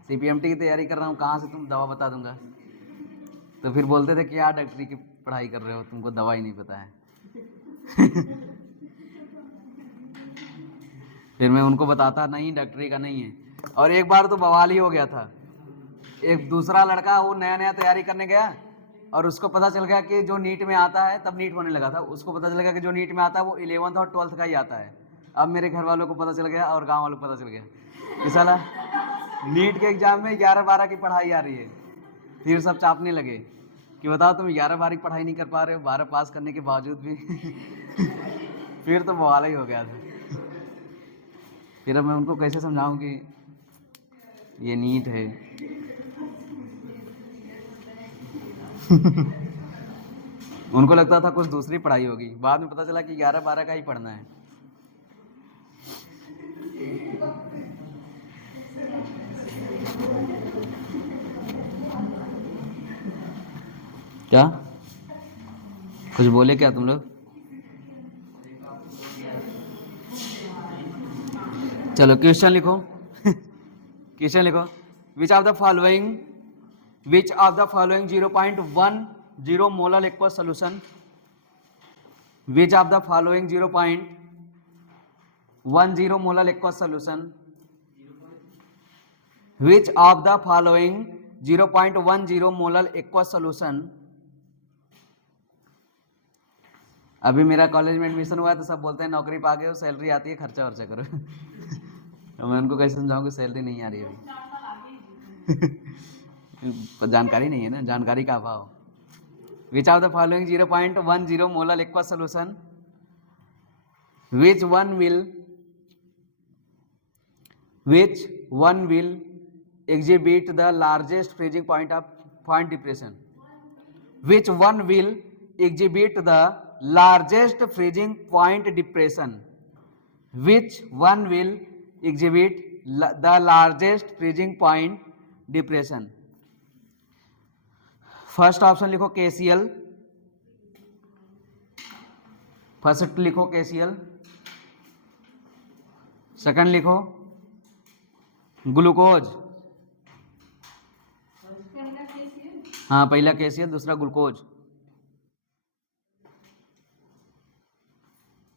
सीपीएमटी की तैयारी कर रहा हूँ, कहाँ से तुम दवा बता दूंगा। तो फिर बोलते थे कि यार डॉक्टरी की पढ़ाई कर रहे हो, तुमको दवा ही नहीं पता है। फिर मैं उनको बताता नहीं डॉक्टरी का नहीं है। और एक बार तो बवाल ही हो गया था। एक दूसरा लड़का वो नया नया तैयारी करने गया और उसको पता चल गया कि जो नीट में आता है, तब नीट होने लगा था, उसको पता चल गया कि जो नीट में आता है वो 11th और 12th का ही आता है। अब मेरे घर वालों को पता चल गया और गांव वालों को पता चल गया कि साला नीट के एग्जाम में 11-12 की पढ़ाई आ रही है। फिर सब चापने लगे कि बताओ तुम 11-12 की पढ़ाई नहीं कर पा रहे हो 12 पास करने के बावजूद भी। फिर तो बवाल ही हो गया था। फिर अब मैं उनको कैसे समझाऊं कि ये नीट है। उनको लगता था कुछ दूसरी पढ़ाई होगी, बाद में पता चला कि 11-12 का ही पढ़ना है। क्या कुछ बोले क्या तुम लोग? चलो क्वेश्चन लिखो। क्वेश्चन लिखो। Which of the following 0.10 molar aqueous solution, which of the following 0.10 molar aqueous solution, which of the following 0.10 molar aqueous solution. अभी मेरा कॉलेज में एडमिशन हुआ है तो सब बोलते हैं नौकरी पा गए हो, सैलरी आती है, खर्चा वर्चा करो। तो मैं उनको कैसे समझाऊं कि सैलरी नहीं आ रही है। जानकारी नहीं है ना, जानकारी का अभाव। Which of the following 0.10 molar aqueous solution, which one will exhibit the largest freezing point depression, which one will exhibit the largest freezing point depression, which one will exhibit the largest freezing point depression। First option लिखो KCl, first लिखो KCl, second लिखो glucose. हाँ पहला KCl, दूसरा glucose,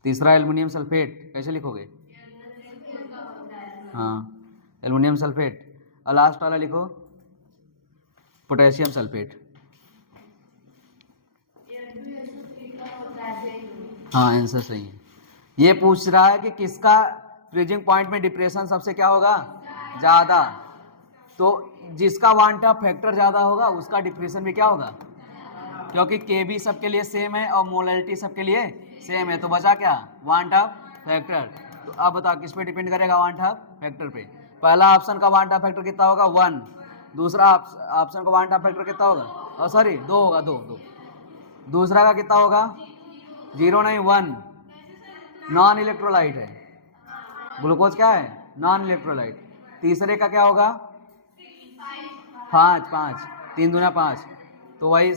तीसरा aluminium sulphate. कैसे लिखोगे? हाँ एल्युमिनियम सल्फेट। और लास्ट वाला लिखो पोटेशियम सल्फेट। हाँ आंसर सही है। ये पूछ रहा है कि किसका फ्रीजिंग पॉइंट में डिप्रेशन सबसे क्या होगा, ज़्यादा। तो जिसका वांटा फैक्टर ज़्यादा होगा उसका डिप्रेशन भी क्या होगा, क्योंकि KB सबके लिए सेम है और मोलैलिटी सबके लिए सेम है। तो बचा क्या, वांटा फैक्टर। तो अब बताओ किस पे डिपेंड करेगा, वांटा फैक्टर पे। पहला ऑप्शन का वांटा फैक्टर कितना होगा 1, दूसरा ऑप्शन का वांटा फैक्टर कितना होगा, सॉरी 2 होगा, 2। दूसरा का कितना होगा, 0 नहीं 1। नॉन इलेक्ट्रोलाइट है, ग्लूकोज क्या है, नॉन इलेक्ट्रोलाइट। तीसरे का क्या होगा 5, 3 दूना 5, तो वही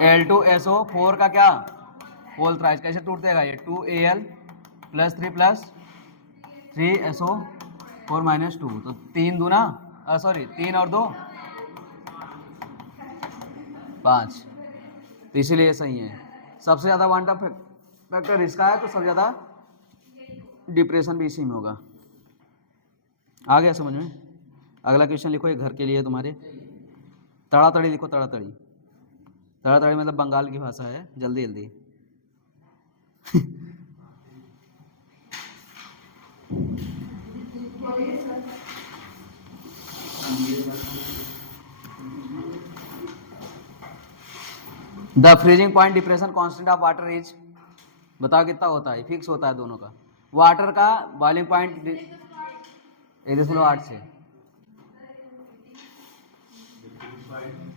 Al2SO4 का क्या होल थ्राइस। कैसे टूट देगा ये, 2Al + 3 + 3SO4 - 2, तो 3 दूना 3 और 2 5। तो इसीलिए सही है। सबसे ज़्यादा वांटा फैक्टर इसका है, तो सबसे ज़्यादा डिप्रेशन भी इसी में होगा। आ गया समझ में? अगला क्वेश्चन लिखो, ये घर के लिए तुम्हारे। तड़ातड़ी लिखो, तड़ातड़ी। तड़ातड़ी मतलब बंगाल की भाषा है, जल्दी जल्दी। The freezing point depression constant of water is, बताओ कितना होता है, फिक्स होता है दोनों का। वाटर का बॉइलिंग पॉइंट 1.8 से।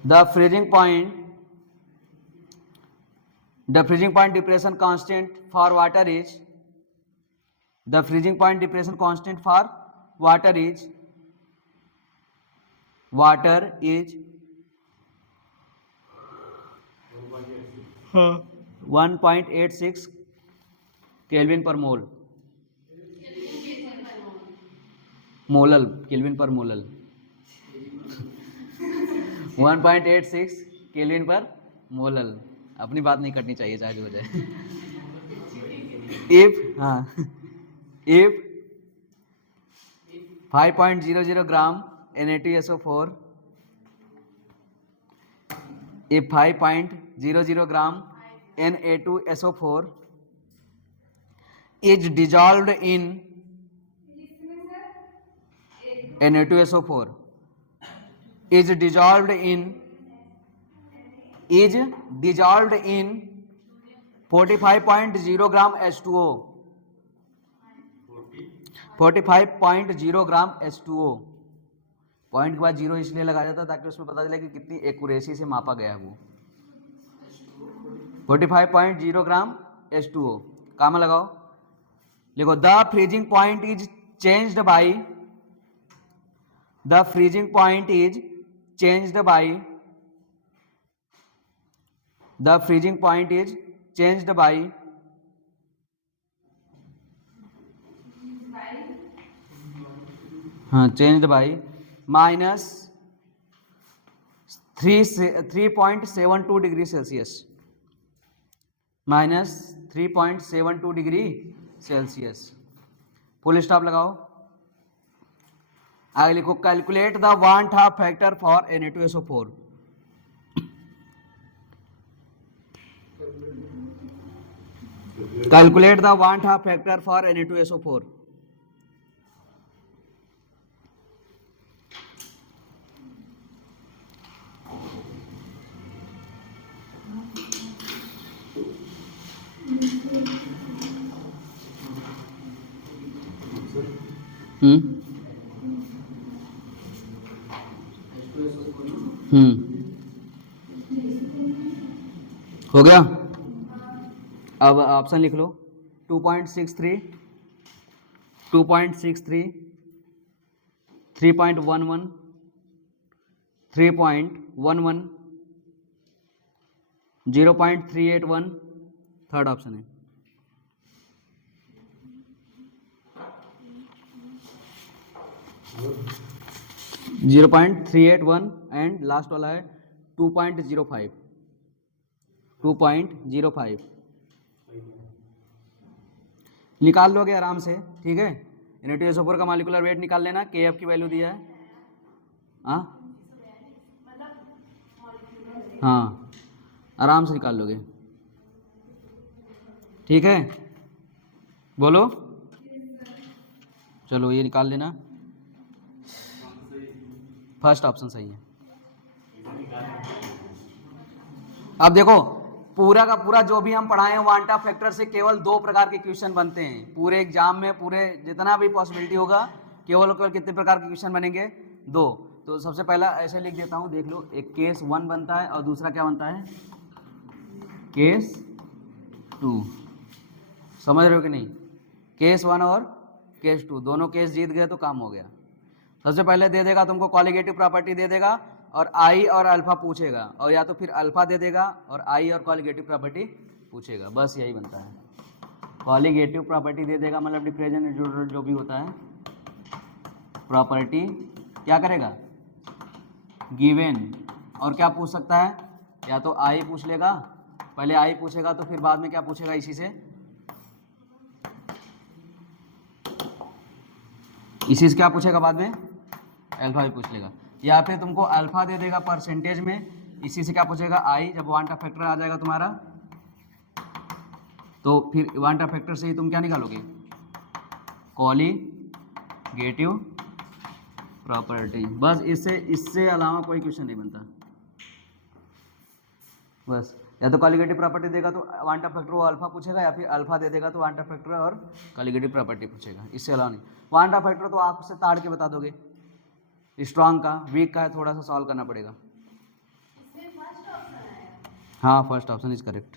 The freezing point depression constant for water is, the freezing point depression constant for water is 1.86 kelvin पर मोल। मोलल, केल्विन पर मोलल। 1.86 केल्विन पर मोलल। अपनी बात नहीं करनी चाहिए चाहे जो हो जाए। इफ हाँ if 5.00 gram Na2SO4, if 5.00 gram Na2SO4 is dissolved in Na2SO4 is dissolved in 45.0 gram H2O, 45.0 gram H2O। Point के बाद जीरो इसलिए लगाया जाता है ताकि उसमें पता चले कि कितनी एक्यूरेसी से मापा गया है वो। 45.0 ग्राम H2O काम लगाओ, लिखो the freezing point is changed by, the freezing point is changed by, the freezing point is changed by हाँ changed by minus 3.72 degree Celsius, minus 3.72 degree Celsius. Full stop लगाओ। आगे लिखो calculate the van't Hoff factor for Na2SO4। Calculate the van't Hoff factor for Na2SO4। हो गया। अब option लिख लो 2.63, 2.63, 3.11, 3.11, 0.381 third option है। जीरो 0.381 एंड लास्ट वाला है 2.05, 2.05 निकाल लोगे आराम से, ठीक है। Na2SO4 का मॉलिक्यूलर वेट निकाल लेना, Kf की वैल्यू दिया है। हाँ आराम से निकाल लोगे, ठीक है। बोलो चलो ये निकाल लेना, फर्स्ट ऑप्शन सही है। अब देखो पूरा का पूरा जो भी हम पढ़ाए हैं वांटा फैक्टर से केवल 2 प्रकार के क्वेश्चन बनते हैं पूरे एग्जाम में, पूरे जितना भी पॉसिबिलिटी होगा केवल कितने प्रकार के क्वेश्चन बनेंगे 2। तो सबसे पहला ऐसे लिख देता हूँ, देख लो, एक केस 1 बनता है और दूसरा क्या बनता है केस 2। समझ रहे हो कि नहीं? केस 1 और केस 2 दोनों केस जीत गए तो काम हो गया। सबसे पहले दे देगा तुमको कॉलिगेटिव प्रॉपर्टी दे देगा और आई और अल्फा पूछेगा, और या तो फिर अल्फा दे देगा और आई और कॉलिगेटिव प्रॉपर्टी पूछेगा, बस यही बनता है। कॉलिगेटिव प्रॉपर्टी दे देगा मतलब डिफरेंशियल जो भी होता है प्रॉपर्टी क्या करेगा गिवन, और क्या पूछ सकता है, या तो आई पूछ लेगा, पहले आई पूछेगा तो फिर बाद में क्या पूछेगा इसी से क्या पूछेगा बाद में अल्फा भी पूछ लेगा, या फिर तुमको अल्फा दे देगा परसेंटेज में, इसी से क्या पूछेगा आई। जब वांटा फैक्टर आ जाएगा तुम्हारा तो फिर वांटा फैक्टर से ही तुम क्या निकालोगे कॉलिगेटिव प्रॉपर्टी। बस इससे अलावा कोई क्वेश्चन नहीं बनता। बस या तो कॉलिगेटिव प्रॉपर्टी देगा तो वांटा फैक्टर वो अल्फा पूछेगा, या फिर अल्फा दे देगा तो वांटा फैक्टर और कॉलिगेटिव प्रॉपर्टी पूछेगा, इससे अलावा नहीं। वांटा फैक्टर तो आप उससे ताड़ के बता दोगे, स्ट्रॉन्ग का, वीक का है थोड़ा सा सॉल्व करना पड़ेगा। हाँ फर्स्ट ऑप्शन इज करेक्ट।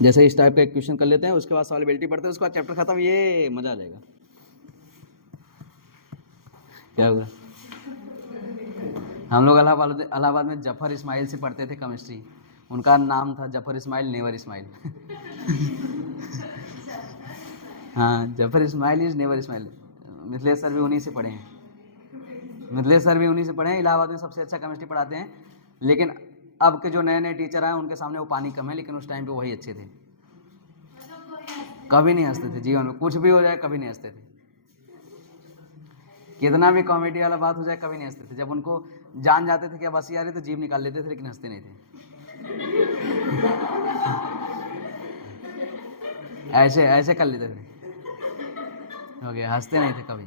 जैसे इस टाइप का एक क्वेश्चन कर लेते हैं, उसके बाद सॉल्वेबिलिटी पढ़ते हैं, उसके बाद चैप्टर खत्म, ये मजा आ जाएगा। क्या होगा, हम लोग इलाहाबाद में जफर इस्माइल से पढ़ते थे केमिस्ट्री, उनका नाम था जफर इस्माइल नेवर इस्माइल। हाँ, Jafar Ismail is never Ismail. Mithilesh sir भी उन्हीं से पढ़े हैं, मिथिलेश सर भी उन्हीं से पढ़े हैं, इलाहाबाद में सबसे अच्छा केमिस्ट्री पढ़ाते हैं। लेकिन अब के जो नए नए टीचर आए उनके सामने वो पानी कम है, लेकिन उस टाइम पे वही अच्छे थे। कभी नहीं हंसते थे जीवन में, कुछ भी हो जाए कभी नहीं हंसते थे, कितना भी कॉमेडी वाला बात हो जाए कभी नहीं हंसते थे। जब उनको जान जाते थे कि अब हंसी आ रही तो जीभ निकाल लेते थे, लेकिन हंसते नहीं थे। ऐसे ऐसे कर लेते थे, हो गया, हंसते नहीं थे कभी।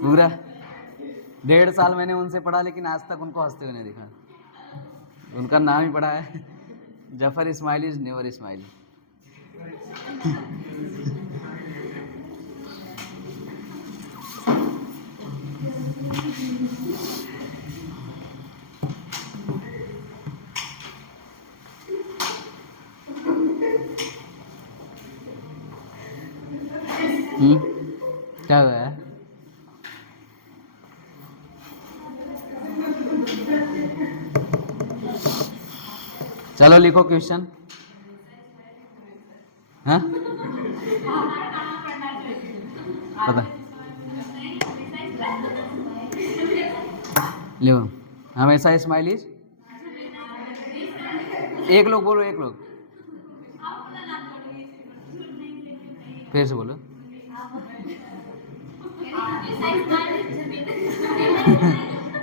पूरा 1.5 साल मैंने उनसे पढ़ा, लेकिन आज तक उनको हंसते हुए नहीं देखा। उनका नाम ही पढ़ा है, जफर इस्माइल इज नेवर इस्माइल। क्या हुआ है? चलो लिखो क्वेश्चन। हाँ, पता लो, हमेशा स्माइलीज। एक लोग बोलो, एक लोग फिर से बोलो।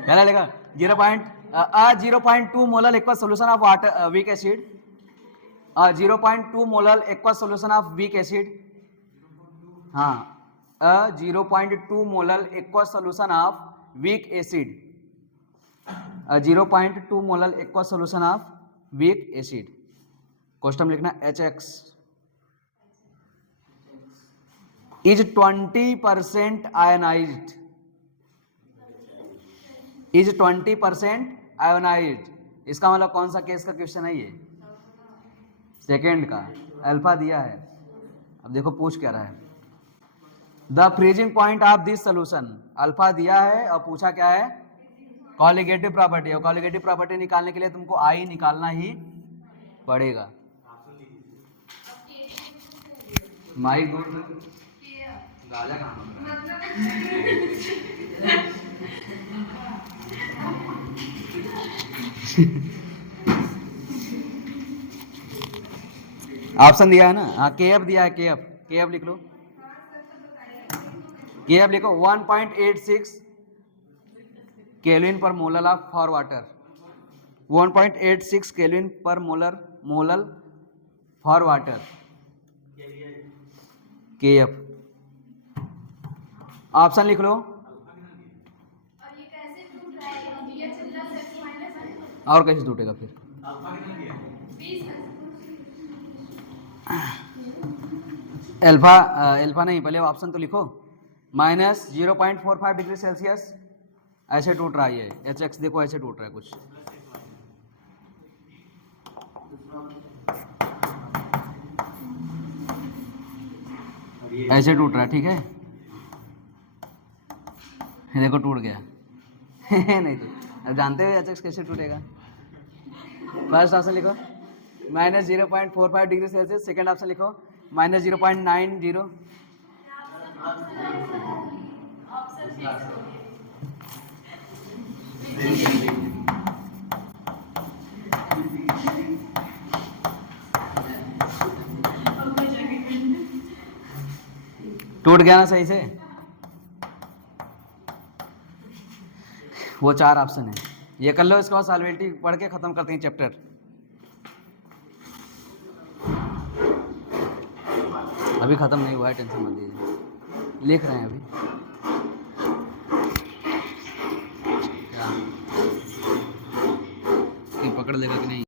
क्या लिखा? 0.2 molar aqua solution of water weak acid, 0.2 molar aqua solution of weak acid. हाँ, 0.2 molar aqua solution of weak acid, 0.2 molar aqua solution of weak acid. Question लिखना HX is 20% ionized, is 20% ionized। इसका मतलब कौन सा case का question है ये? Second का। अल्फा दिया है, अब देखो पूछ क्या रहा है। The freezing point of this solution, alpha दिया है और पूछा क्या है? Colligative property. और कॉलिगेटिव प्रॉपर्टी निकालने के लिए तुमको आई निकालना ही पड़ेगा। माइक दूर राजा कहाँ ऑप्शन दिया है ना? हाँ, KF दिया है, KF, KF लिख लो, KF लिखो। 1.86 kelvin per molar of for water, 1.86 kelvin per molar for water, KF। Option लिख लो। और कैसे टूटेगा फिर? अल्फा, अल्फा नहीं, पहले ऑप्शन तो लिखो। -0.45 डिग्री सेल्सियस ऐसे टूट रहा है ये HX, देखो ऐसे टूट रहा है कुछ। ऐसे टूट रहा है, ठीक है, देखो टूट गया। नहीं तो अब जानते हो HX कैसे टूटेगा। फर्स्ट ऑप्शन लिखो -0.45 डिग्री सेल्सियस, सेकेंड ऑप्शन लिखो -0.90। टूट गया ना सही से? वो 4 ऑप्शन है, ये कर लो। इसके बाद सॉल्वेबिलिटी पढ़ के खत्म करते हैं चैप्टर। अभी खत्म नहीं हुआ है, टेंशन मत लीजिए, लिख रहे हैं अभी। क्या ये पकड़ लेगा कि नहीं?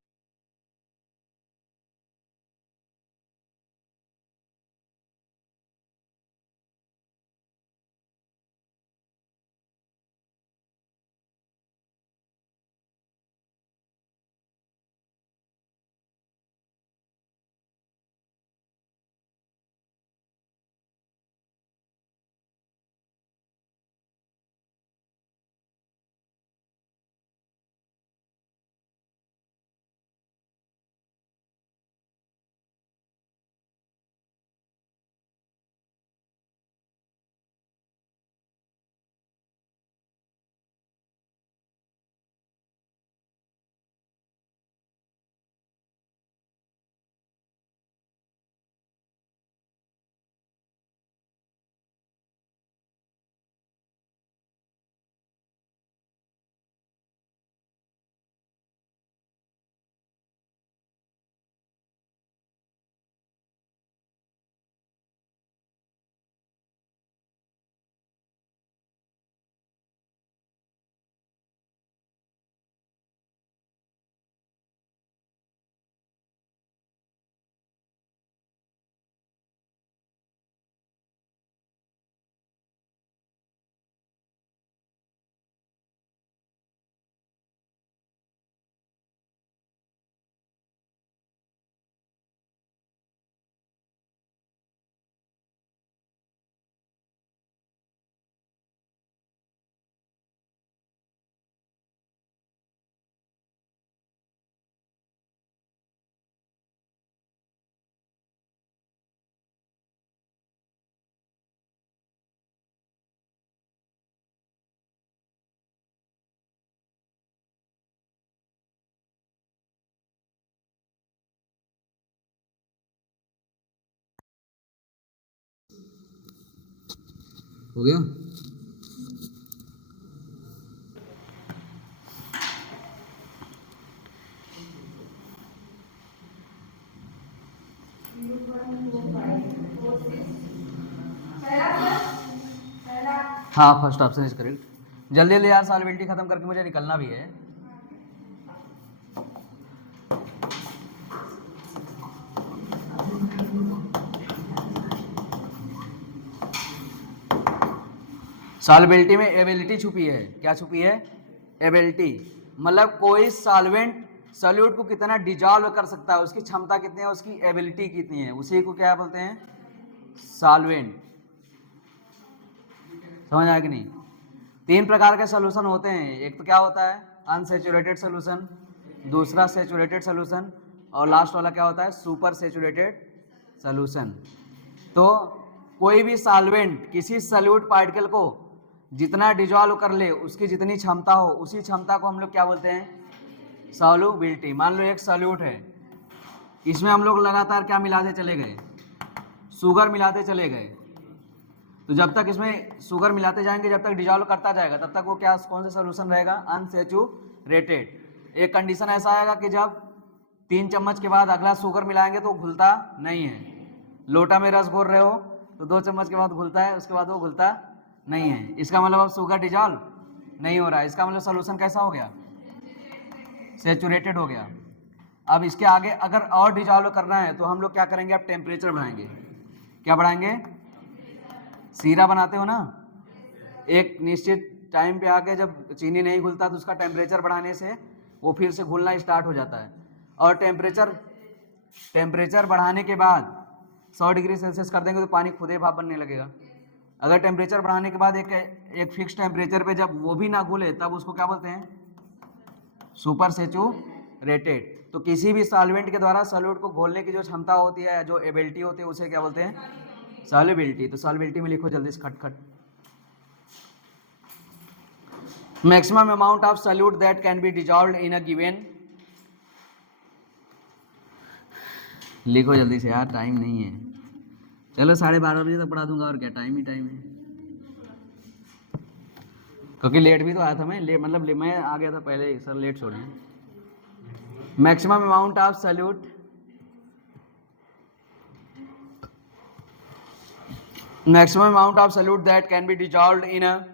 हो गया। हाँ फर्स्ट ऑप्शन इज करेक्ट। जल्दी जल्दी यार, सॉल्युबिलिटी खत्म करके मुझे निकलना भी है। सॉल्युबिलिटी में एबिलिटी छुपी है। क्या छुपी है? एबिलिटी। मतलब कोई सॉल्वेंट सॉल्यूट को कितना डिजॉल्व कर सकता है, उसकी क्षमता कितनी है, उसकी एबिलिटी कितनी है, उसी को क्या बोलते हैं? सॉल्वेंट। समझ आया कि नहीं? 3 प्रकार के सॉल्यूशन होते हैं। एक तो क्या होता है? अनसैचुरेटेड सॉल्यूशन, दूसरा सैचुरेटेड सॉल्यूशन, और लास्ट वाला क्या होता है? Super saturated solution. तो कोई भी सॉल्वेंट किसी सॉल्यूट पार्टिकल को जितना डिजॉल्व कर ले, उसकी जितनी क्षमता हो, उसी क्षमता को हम लोग क्या बोलते हैं? सॉल्युबिलिटी। मान लो एक सॉल्यूट है, इसमें हम लोग लगातार क्या मिलाते चले गए? शुगर मिलाते चले गए। तो जब तक इसमें शुगर मिलाते जाएंगे, जब तक डिजॉल्व करता जाएगा, तब तक वो क्या, कौन सा सॉल्यूशन रहेगा? अनसैचुरेटेड। एक कंडीशन ऐसा आएगा कि जब 3 चम्मच के बाद अगला शुगर मिलाएंगे तो घुलता नहीं है। लोटा में रस घोर रहे हो तो 2 चम्मच के बाद घुलता है, उसके बाद वो घुलता नहीं है। इसका मतलब अब शुगर डिजॉल्व नहीं हो रहा है। इसका मतलब सॉल्यूशन कैसा हो गया? सैचुरेटेड हो गया। अब इसके आगे अगर और डिजॉल्व करना है तो हम लोग क्या करेंगे? अब टेम्परेचर बढ़ाएंगे। क्या बढ़ाएंगे? सीरा बनाते हो ना, एक निश्चित टाइम पे आके जब चीनी नहीं घुलता तो उसका टेम्परेचर बढ़ाने से वो फिर से घुलना स्टार्ट हो जाता है। और टेम्परेचर बढ़ाने के बाद 100 डिग्री सेल्सियस कर देंगे तो पानी खुद ही भाप बनने लगेगा। अगर टेम्परेचर बढ़ाने के बाद एक फिक्स टेम्परेचर पे जब वो भी ना घुले, तब उसको क्या बोलते हैं? Super saturated. तो किसी भी सॉल्वेंट के द्वारा सॉल्यूट को घोलने की जो क्षमता होती है, जो एबिलिटी होती है, उसे क्या बोलते हैं? सॉल्युबिलिटी। तो सॉल्युबिलिटी में लिखो जल्दी से खटखट। Maximum amount of solute that can be dissolved in a given. लिखो जल्दी से यार, टाइम नहीं है। चलो 12:30 बजे तक पढ़ा दूंगा, और क्या, टाइम ही टाइम है। क्योंकि लेट भी तो आया था मैं, मतलब मैं आ गया था पहले, सर लेट छोड़े। Maximum amount of solute that can be dissolved in a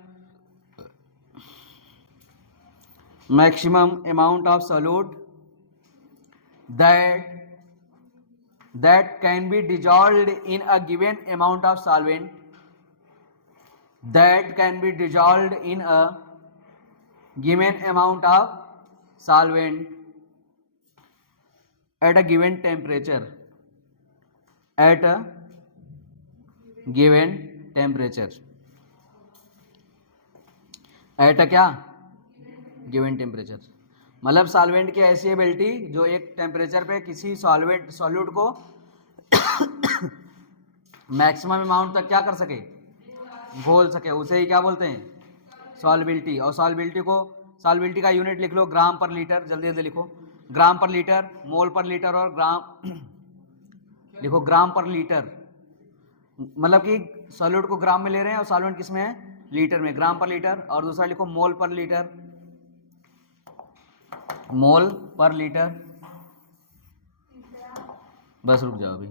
maximum amount of solute that can be dissolved in a given amount of solvent, that can be dissolved in a given amount of solvent at a given temperature, at a given temperature, at a क्या? Given temperature. मतलब solvent की ऐसी ability जो एक temperature पे किसी solute को maximum amount तक क्या कर सके? घोल सके, उसे ही क्या बोलते हैं? सॉल्युबिलिटी। और सॉल्युबिलिटी का यूनिट लिख लो, ग्राम पर लीटर। जल्दी जल्दी लिखो, ग्राम पर लीटर, मोल पर लीटर, और ग्राम लिखो ग्राम पर लीटर। मतलब कि सॉल्यूट को ग्राम में ले रहे हैं और सॉल्वेंट किस में है? लीटर में। ग्राम पर लीटर। और दूसरा लिखो मोल पर लीटर, मोल पर लीटर। बस रुक जाओ अभी।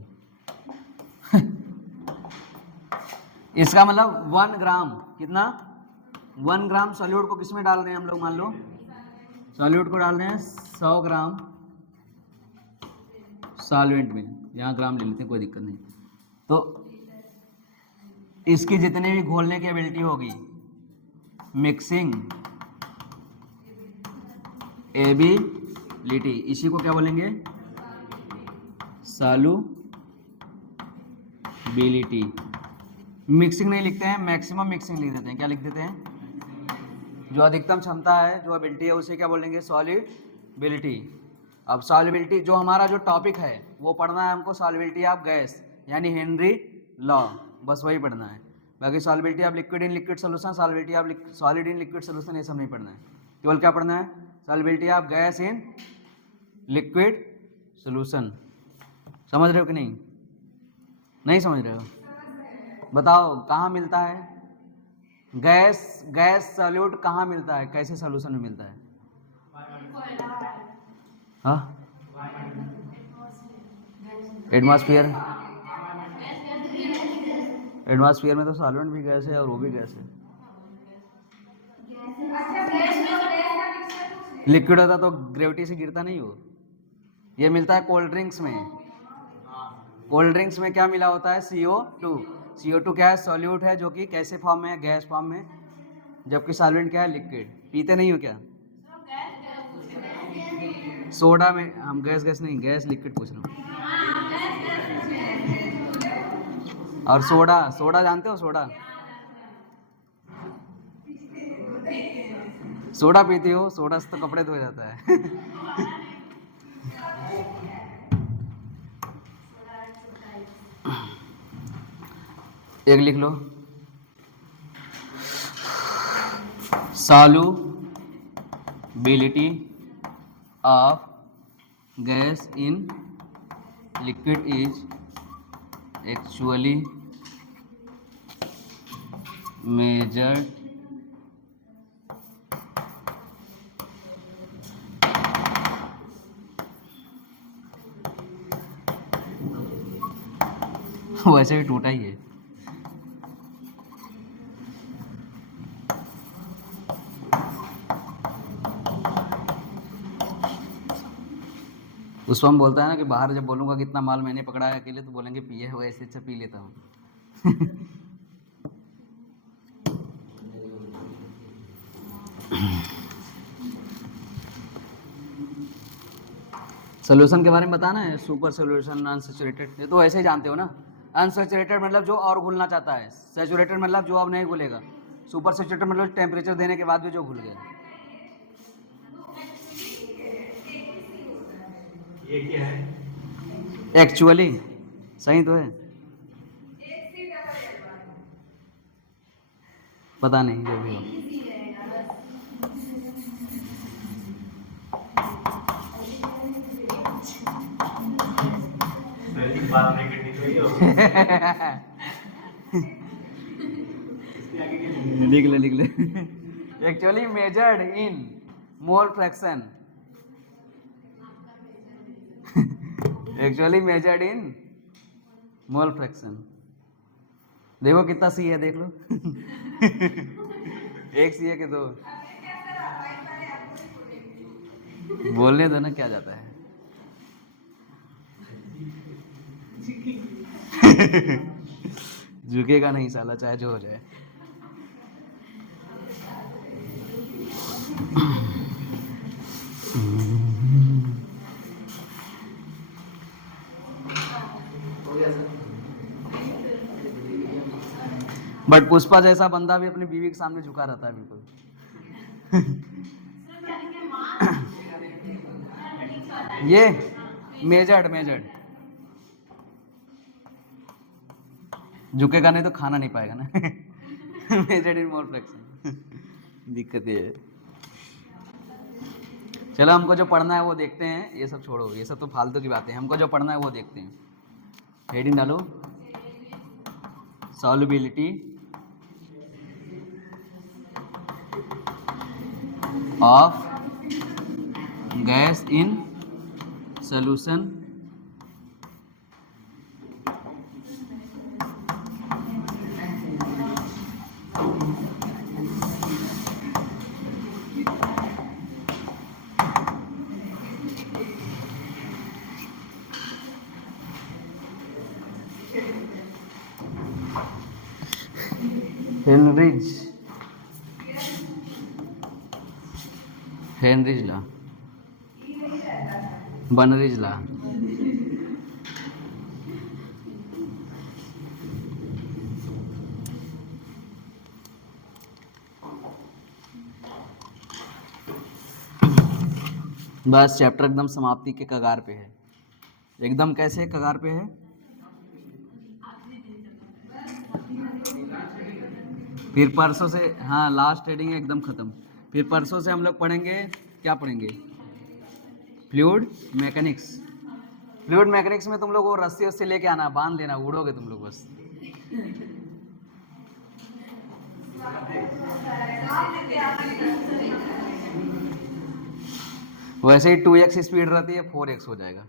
इसका मतलब 1 ग्राम कितना? 1 ग्राम सॉल्यूट को किस में डाल रहे हैं हम लोग? मान लो सॉल्यूट को डाल रहे हैं 100 ग्राम सॉल्वेंट में, यहाँ ग्राम ले लेते हैं, कोई दिक्कत नहीं। तो इसकी जितनी भी घोलने की एबिलिटी होगी, मिक्सिंग एबिलिटी, इसी को क्या बोलेंगे? सॉल्युबिलिटी। मिक्सिंग नहीं लिखते हैं, मैक्सिमम मिक्सिंग लिख देते हैं। क्या लिख देते हैं? जो अधिकतम क्षमता है, जो एबिलिटी है, उसे क्या बोलेंगे? सॉल्युबिलिटी। अब सॉल्युबिलिटी, जो हमारा जो टॉपिक है वो पढ़ना है हमको, सॉल्युबिलिटी ऑफ गैस, यानी हेनरी लॉ, बस वही पढ़ना है। बाकी solubility of liquid in liquid solution, solubility of solid in liquid solution, ये सब नहीं पढ़ना है। केवल क्या पढ़ना है? Solubility of gas in liquid solution. समझ रहे हो कि नहीं? नहीं समझ रहे हो? बताओ कहाँ मिलता है? गैस सॉल्यूट कहाँ मिलता है, कैसे सॉल्यूशन में मिलता है? हाँ, एटमॉस्फेयर। एटमॉस्फेयर में तो सॉल्वेंट भी गैस है और वो भी गैस है। लिक्विड होता तो ग्रेविटी से गिरता नहीं वो। ये मिलता है कोल्ड ड्रिंक्स में। कोल्ड ड्रिंक्स में क्या मिला होता है? CO2। CO2 क्या है? सॉल्यूट है, जो कि कैसे फॉर्म में है? गैस फॉर्म में। जबकि सॉल्वेंट क्या है? लिक्विड। पीते नहीं हो क्या? सोडा में हम गैस नहीं, गैस लिक्विड पूछ रहा हूँ। और सोडा जानते हो? सोडा पीती हो? सोडा से तो कपड़े धोए जाता है। एक लिख लो, solubility of gas in liquid is actually measured वैसे भी टूटा ही है। पुष्पम बोलता है ना कि बाहर जब बोलूंगा कितना माल मैंने पकड़ा है अकेले, तो बोलेंगे पिए हो, ऐसे अच्छा पी लेता हूँ। सोल्यूशन के बारे में बताना है, सुपर सोल्यूशन, अनसैचुरेटेड, ये तो ऐसे ही जानते हो ना। अनसैचुरेटेड मतलब जो और घुलना चाहता है, सैचुरेटेड मतलब जो अब नहीं घुलेगा, सुपर सैचुरेटेड मतलब टेम्परेचर देने के बाद भी जो घुल गया। ये क्या है? एक्चुअली सही तो है, पता नहीं जो भी हो। बात नहीं करनी चाहिए। लिख ले। Actually measured in mole fraction. Actually measured in mole fraction. देखो कितना सी है, देख लो। एक सी है कि दो? बोलने दो ना, क्या जाता है। झुकेगा नहीं साला, चाहे जो हो जाए। बट पुष्पा जैसा बंदा भी अपनी बीवी के सामने झुका रहता है बिल्कुल। ये मेजर्ड झुकेगा नहीं तो खाना नहीं पाएगा ना। Measured in mole fraction. दिक्कत ये है। चलो, हमको जो पढ़ना है वो देखते हैं, ये सब छोड़ो, ये सब तो फालतू की बातें हैं। हमको जो पढ़ना है वो देखते हैं। हेडिंग डालो, solubility of gas in solution Henry's law, बनरीज ला। बस चैप्टर एकदम समाप्ति के कगार पे है। एकदम कैसे कगार पे है? फिर परसों से, हाँ लास्ट हेडिंग है एकदम खत्म। फिर परसों से हम लोग पढ़ेंगे, क्या पढ़ेंगे? Fluid mechanics. फ्लूइड मैकेनिक्स में तुम लोग वो रस्सी वस्सी लेके आना, बांध लेना, उड़ोगे तुम लोग बस। वैसे ही 2x स्पीड रहती है, 4x हो जाएगा।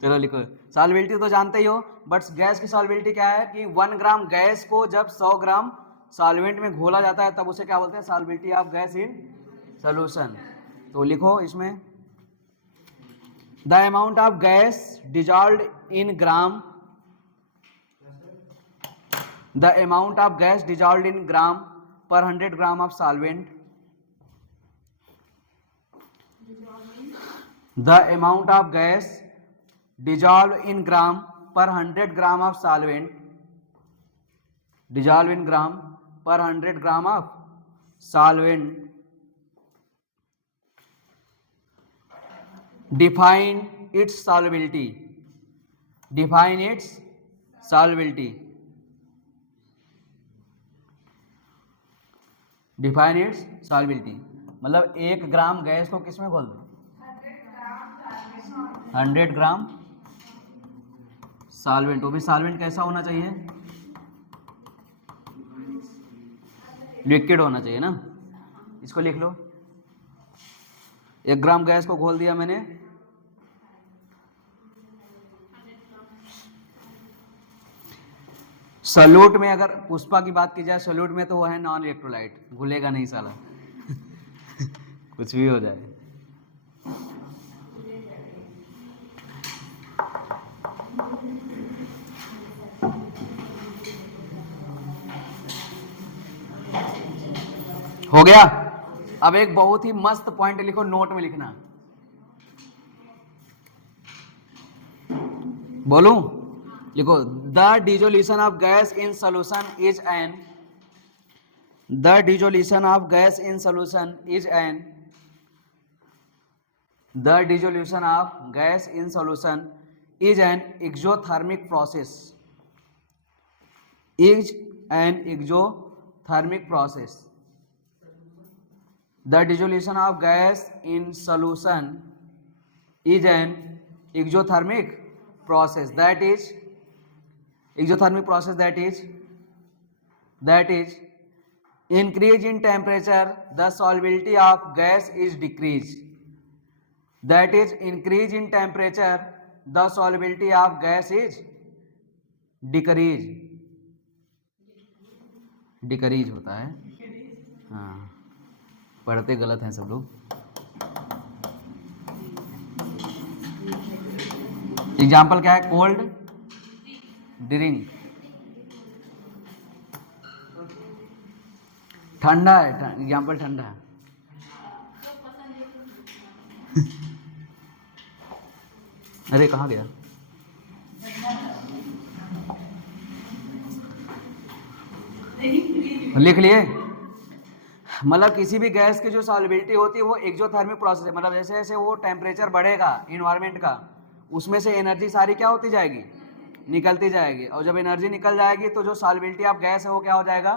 चलो लिखो, सॉल्युबिलिटी तो जानते ही हो, बट गैस की सॉल्युबिलिटी क्या है कि 1 ग्राम गैस को जब 100 ग्राम सॉल्वेंट में घोला जाता है तब उसे क्या बोलते हैं, solubility of gas in solution. तो लिखो इसमें, the amount of gas dissolved in gram, the amount of gas dissolved in gram per 100 gram of solvent, the amount of gas dissolved in gram per 100 gram of solvent, dissolved in gram per 100 gram of solvent, define its solubility, define its solubility, define its solubility। मतलब 1 ग्राम gas को किस में घोल दो, 100 ग्राम solvent. वो भी solvent कैसा होना चाहिए, लिक्विड होना चाहिए ना। इसको लिख लो, 1 ग्राम गैस को घोल दिया मैंने, सॉल्यूट में, अगर पुष्पा की बात की जाए सॉल्यूट में तो वो है नॉन इलेक्ट्रोलाइट, घुलेगा नहीं साला। कुछ भी हो जाए। हो गया। अब एक बहुत ही मस्त पॉइंट लिखो, नोट में लिखना। बोलूं, लिखो, the dissolution of gas in solution is an, the dissolution of gas in solution is an, the dissolution of gas in solution is an exothermic process, is an exothermic process. The dissolution of gas in solution is an exothermic process, that is exothermic process, that is increase in temperature the solubility of gas is decreased, that is increase in temperature the solubility of gas is decreased, decrease होता है। हाँ, पढ़ते गलत हैं सब लोग। Example क्या है, कोल्ड ड्रिंक, ठंडा है, एग्जाम्पल ठंडा है। अरे कहाँ गया, लिख लिए। मतलब किसी भी गैस की जो सॉल्युबिलिटी होती है वो एक्सोथर्मिक प्रोसेस है, मतलब जैसे जैसे वो टेम्परेचर बढ़ेगा इन्वायरमेंट का, उसमें से एनर्जी सारी क्या होती जाएगी, निकलती जाएगी। और जब एनर्जी निकल जाएगी तो जो सॉल्युबिलिटी ऑफ गैस है वो क्या हो जाएगा,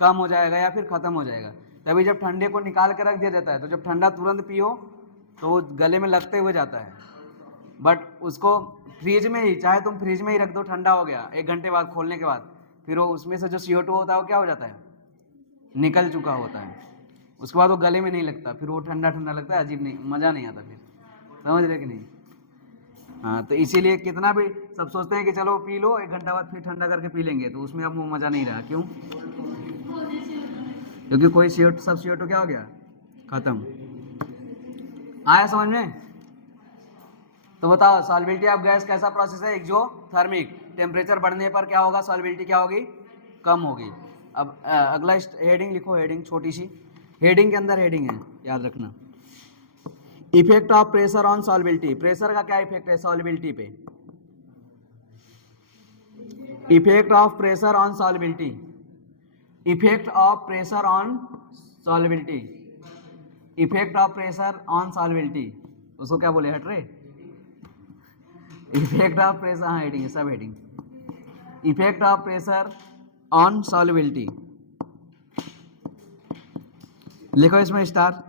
कम हो जाएगा या फिर ख़त्म हो जाएगा। तभी जब ठंडे को निकाल के रख दिया जाता है तो जब ठंडा तुरंत पियो तो वो गले में लगते हुए जाता है, बट उसको फ्रिज में ही, चाहे तुम फ्रिज में ही रख दो, ठंडा हो गया 1 घंटे बाद खोलने के बाद, फिर वो उसमें से जो CO2 होता है वो क्या हो जाता है, निकल चुका होता है। उसके बाद वो गले में नहीं लगता, फिर वो ठंडा ठंडा लगता है, अजीब नहीं, मज़ा नहीं आता फिर, समझ रहे कि नहीं। हाँ, तो इसीलिए कितना भी सब सोचते हैं कि चलो पी लो, 1 घंटा बाद फिर ठंडा करके पी लेंगे, तो उसमें अब वो मज़ा नहीं रहा। क्यों? क्योंकि कोई सब CO2 क्या हो गया, ख़त्म। आया समझ में? तो बताओ, सॉल्युबिलिटी ऑफ गैस कैसा प्रोसेस है, एक्सोथर्मिक। टेम्परेचर बढ़ने पर क्या होगा, सॉल्युबिलिटी क्या होगी, कम होगी। अब अगला हेडिंग लिखो, हेडिंग छोटी सी, हेडिंग के अंदर हेडिंग है, याद रखना। Effect of pressure on solubility, pressure का क्या इफेक्ट है सॉल्युबिलिटी पे। Effect of pressure on solubility, effect of pressure on solubility, effect of pressure on solubility, उसको क्या बोले, हट रे, इफेक्ट ऑफ प्रेशर, हाँ हेडिंग है, सब heading. Effect of pressure on solubility, लिखो इसमें स्टार।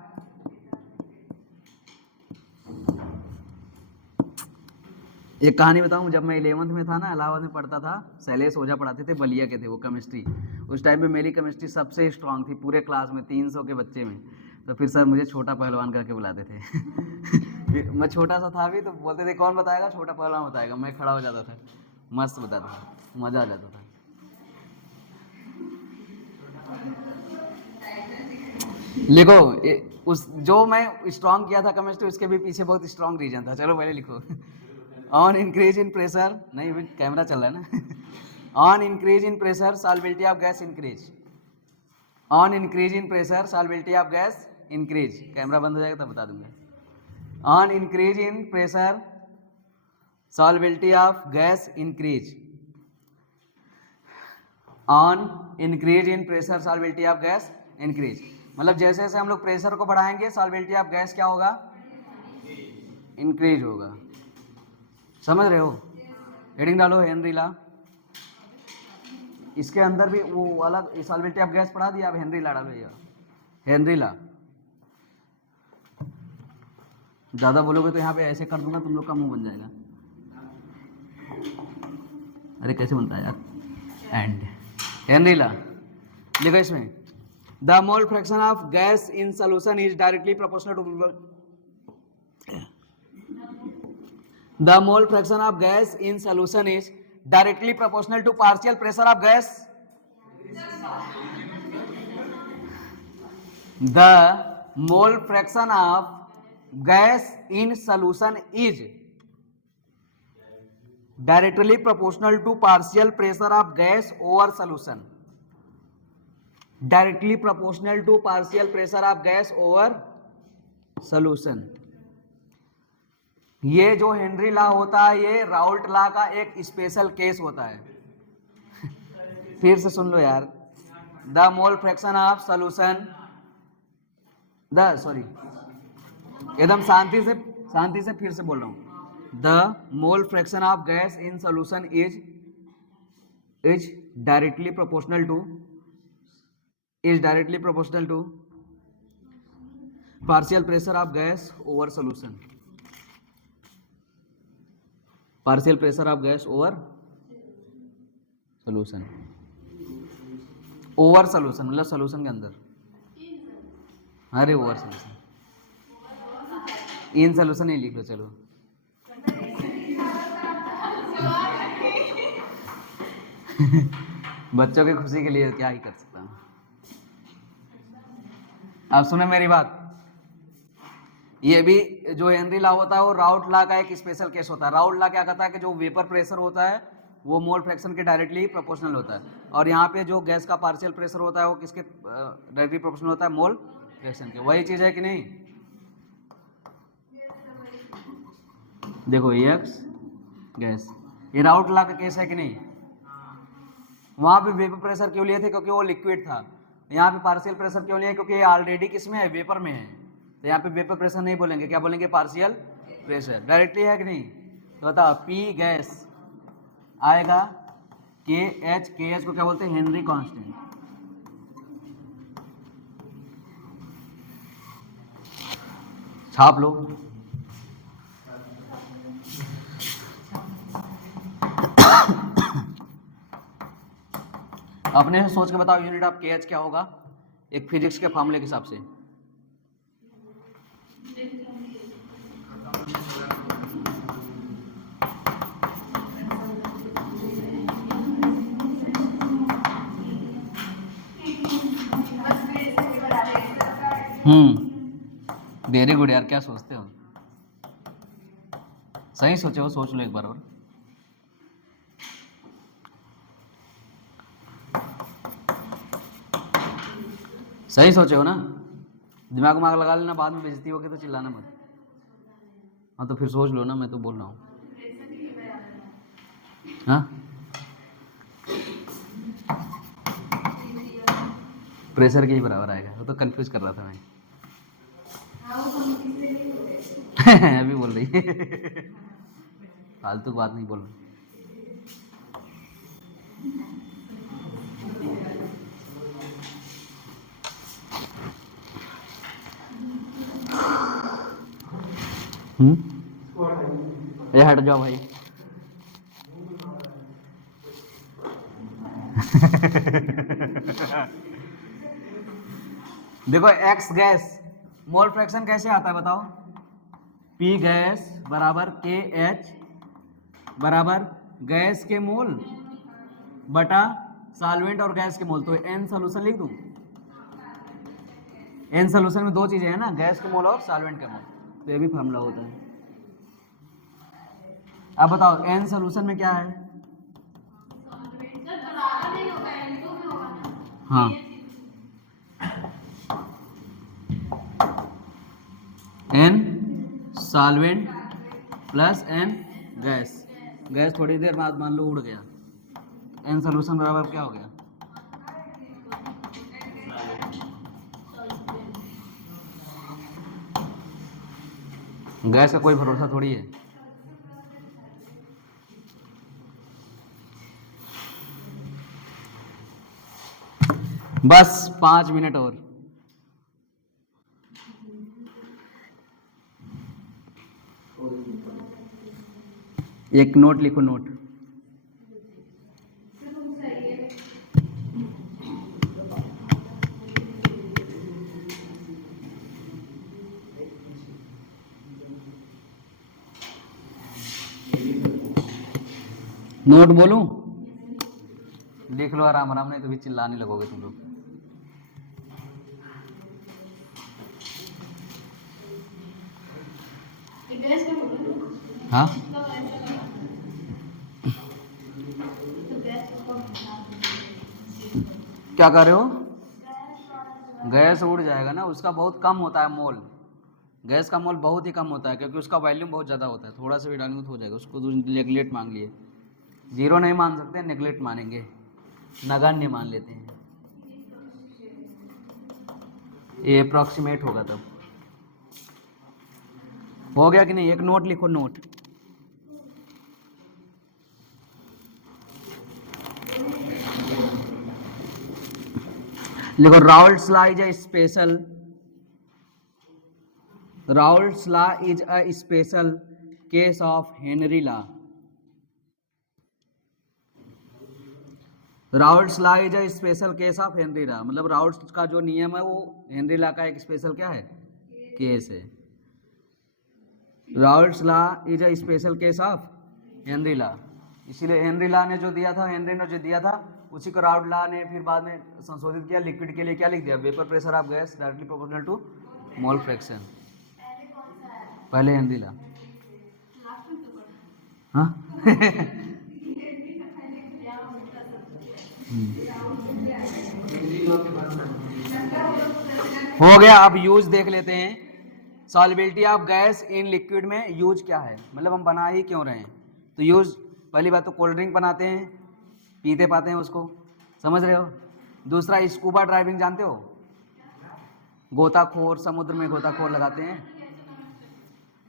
एक कहानी बताऊं, जब मैं 11th में था ना, इलाहाबाद में पढ़ता था, शैलेश ओझा पढ़ाते थे, बलिया के थे वो, केमिस्ट्री। उस टाइम पे मेरी केमिस्ट्री सबसे स्ट्रांग थी पूरे क्लास में, 300 के बच्चे में। तो फिर सर मुझे छोटा पहलवान करके बुलाते थे। मैं छोटा सा था भी, तो बोलते थे कौन बताएगा, छोटा पहलवान बताएगा। मैं खड़ा हो जाता था, मस्त बताता था, मज़ा आ जाता था। लिखो उस जो मैं स्ट्रांग किया था केमिस्ट्री, उसके भी पीछे बहुत स्ट्रांग रीजन था। चलो पहले लिखो। ऑन इंक्रीज इन प्रेशर, नहीं कैमरा चल रहा है ना। On increase in pressure solubility of gas increase. On increase in pressure solubility of gas increase. Camera बंद हो जाएगा तब बता दूंगा। On increase in pressure solubility of gas increase. On increase in pressure solubility of gas increase, मतलब जैसे जैसे हम लोग प्रेशर को बढ़ाएंगे सॉल्बिलिटी ऑफ गैस क्या होगा, इंक्रीज होगा। समझ रहे हो? हेडिंग डालो हेनरी लॉ। इसके अंदर भी वो वाला सॉल्बिलिटी ऑफ गैस पढ़ा दिया, अब हेनरी लॉ डालो। भैया हेनरी लॉ, ज़्यादा बोलोगे तो यहाँ पे ऐसे कर दूंगा, तुम लोग का मुंह बन जाएगा। अरे कैसे बनता है यार? एंड हेनरी लॉ लिखो इसमें, the mole fraction of gas in solution is directly proportional to, the mole fraction of gas in solution is directly proportional to partial pressure of gas. The mole fraction of gas in solution is directly proportional to partial pressure of gas over solution. Directly proportional to partial pressure of gas over solution. ये जो Henry law होता है, ये Raoult law का एक special case होता है। फिर से सुन लो यार, the mole fraction of solution, the sorry एकदम शांति से फिर से बोल रहा हूं। The mole fraction of gas in solution is directly proportional to partial pressure of gas over solution. Partial pressure of gas over solution. Over solution मतलब solution के अंदर, अरे ओवर सोल्यूशन, इन सोल्यूशन नहीं लिख लो। चलो बच्चों की खुशी के लिए क्या ही कर सकता हूं। अब सुने मेरी बात, ये भी जो हेनरी लॉ होता है वो राउल्ट लॉ का एक स्पेशल केस होता है। राउल्ट लॉ क्या कहता है कि जो वेपर प्रेशर होता है वो मोल फ्रैक्शन के डायरेक्टली प्रोपोर्शनल होता है, और यहाँ पे जो गैस का पार्शियल प्रेशर होता है वो किसके डायरेक्टली प्रोपोर्शनल होता है, मोल फ्रैक्शन के। वही चीज है कि नहीं? देखो एक्स गैस, ये राउल्ट लॉ का केस है कि नहीं? वहां पे वेपर प्रेशर क्यों लिए थे? क्योंकि वो लिक्विड था। यहाँ पे पार्शियल प्रेशर क्यों लिए? क्योंकि ये ऑलरेडी किसमें है, वेपर में है। तो यहाँ पे वेपर प्रेशर नहीं बोलेंगे, क्या बोलेंगे, पार्शियल प्रेशर। डायरेक्टली है कि नहीं? तो बताओ पी गैस आएगा के एच को क्या बोलते हैं, हेनरी कांस्टेंट। छाप लो। अपने से सोच के बताओ यूनिट ऑफ के एच क्या होगा एक फिजिक्स के फॉर्मूले के हिसाब से। वेरी गुड यार, क्या सोचते हो? सही सोचे हो, सोच लो एक बार और। सही सोचे हो ना? दिमाग लगा लेना, बाद में बेइज्जती होगी तो चिल्लाना मत। हाँ तो फिर सोच लो ना, मैं तो बोल रहा हूँ। हाँ प्रेशर के ही बराबर आएगा, वो तो कंफ्यूज कर रहा था मैं। अभी बोल रही है फालतू बात नहीं बोल रही। ये हट जाओ भाई। देखो एक्स गैस मोल फ्रैक्शन कैसे आता है बताओ। पी गैस बराबर के एच बराबर गैस के मोल बटा सॉल्वेंट और गैस के मोल। तो एन सोल्यूशन लिख दूं। एन सोल्यूशन में दो चीजें हैं ना, गैस के मोल और सॉल्वेंट के मोल, तो ये भी फार्मूला होता है। अब बताओ एन सोल्यूशन में क्या है। हाँ n solvent plus n gas. Gas थोड़ी देर बाद मान लो उड़ गया, एन सोल्यूशन बराबर क्या हो गया। गैस का कोई भरोसा थोड़ी है। बस 5 मिनट और। एक नोट लिखो, नोट। नोट बोलूं? लिख लो आराम आराम, नहीं तो भी चिल्लाने लगोगे तुम लोग। हाँ क्या कर रहे हो? गैस उड़ जाएगा ना, उसका बहुत कम होता है मोल। गैस का मोल बहुत ही कम होता है क्योंकि उसका वॉल्यूम बहुत ज़्यादा होता है। थोड़ा सा भी डालेंगे तो हो जाएगा। उसको नेगलेक्ट मांग लिए, जीरो नहीं मान सकते, नेगलेक्ट मानेंगे, नगण्य मान लेते हैं। ये अप्रॉक्सीमेट होगा तब। हो गया कि नहीं? एक नोट लिखो, नोट। लिखो Raoult's law is a special, Raoult's law is a special case of Henry law. Raoult's law is a special case of Henry law, मतलब राउल्ट्स का जो नियम है वो हेनरी लॉ का एक स्पेशल क्या है, केस है। Raoult's law is a special case of Henry law, इसीलिए हेनरी लॉ ने जो दिया था, हेनरी ने जो दिया था उसी को राउल्ट लॉ ने फिर बाद में संशोधित किया। लिक्विड के लिए क्या लिख दिया, vapour pressure of gas directly proportional to mole fraction. पहले हेनरी लॉ। हाँ हो गया। अब यूज देख लेते हैं। Solubility of gas in liquid में यूज क्या है, मतलब हम बना ही क्यों रहे हैं। तो यूज, पहली बात तो कोल्ड ड्रिंक बनाते हैं, पीते पाते हैं उसको, समझ रहे हो। दूसरा स्कूबा ड्राइविंग जानते हो, गोताखोर, समुद्र में गोताखोर लगाते हैं,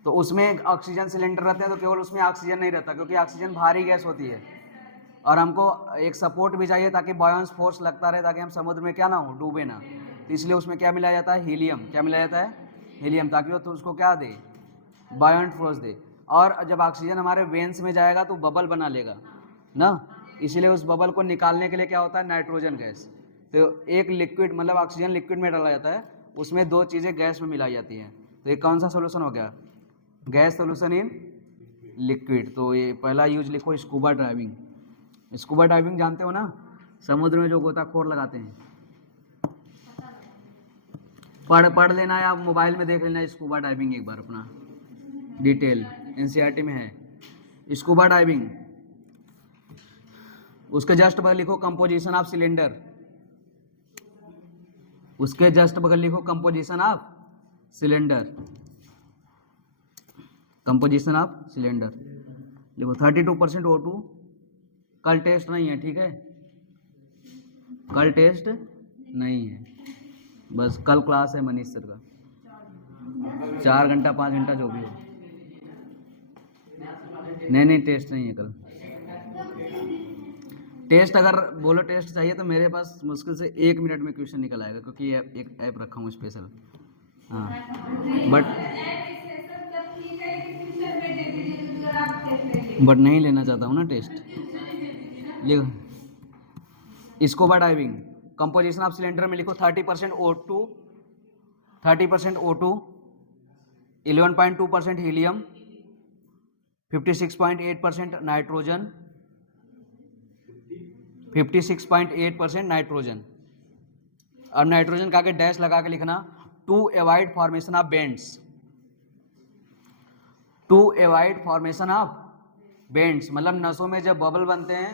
तो उसमें ऑक्सीजन सिलेंडर रहते हैं, तो केवल उसमें ऑक्सीजन नहीं रहता क्योंकि ऑक्सीजन भारी गैस होती है और हमको एक सपोर्ट भी चाहिए ताकि बॉयंस फोर्स लगता रहे, ताकि हम समुद्र में क्या ना हो, डूबे ना। तो इसलिए उसमें क्या मिलाया जाता है, हीलियम। क्या मिलाया जाता है, हीलियम, ताकि वो तो उसको क्या दे, बॉयंट फोर्स दे। और जब ऑक्सीजन हमारे वेंस में जाएगा तो बबल बना लेगा ना, इसीलिए उस बबल को निकालने के लिए क्या होता है, नाइट्रोजन गैस। तो एक लिक्विड, मतलब ऑक्सीजन लिक्विड में डाला जाता है, उसमें दो चीज़ें गैस में मिलाई जाती हैं। तो ये कौन सा सोल्यूशन हो गया, गैस सोल्यूशन इन लिक्विड। तो ये पहला यूज लिखो, स्कूबा ड्राइविंग। स्कूबा ड्राइविंग जानते हो ना, समुद्र में जो गोताखोर लगाते हैं। पढ़ लेना है, आप मोबाइल में देख लेना स्कूबा डाइविंग एक बार अपना डिटेल, एनसीईआरटी में है स्कूबा डाइविंग। उसके जस्ट बगल लिखो कंपोजिशन ऑफ सिलेंडर, उसके जस्ट बगल लिखो composition of cylinder, composition of cylinder लिखो। 32% O2। कल टेस्ट नहीं है, ठीक है, कल टेस्ट नहीं है, बस कल क्लास है मनीष सर का, 4 घंटा 5 घंटा जो भी हो। नहीं टेस्ट नहीं है कल। टेस्ट अगर बोलो टेस्ट चाहिए तो मेरे पास मुश्किल से 1 मिनट में क्वेश्चन निकल आएगा क्योंकि एक ऐप रखा हूँ स्पेशल। हाँ बट नहीं लेना चाहता हूँ ना टेस्ट। लिखो scuba diving, composition of cylinder में लिखो 30% O2, 30% O2, 11.2% helium, 56.8% nitrogen, 56.8% nitrogen. अब नाइट्रोजन का आगे डैश लगा के लिखना to avoid formation of bends, to avoid formation of bends मतलब नसों में जब बबल बनते हैं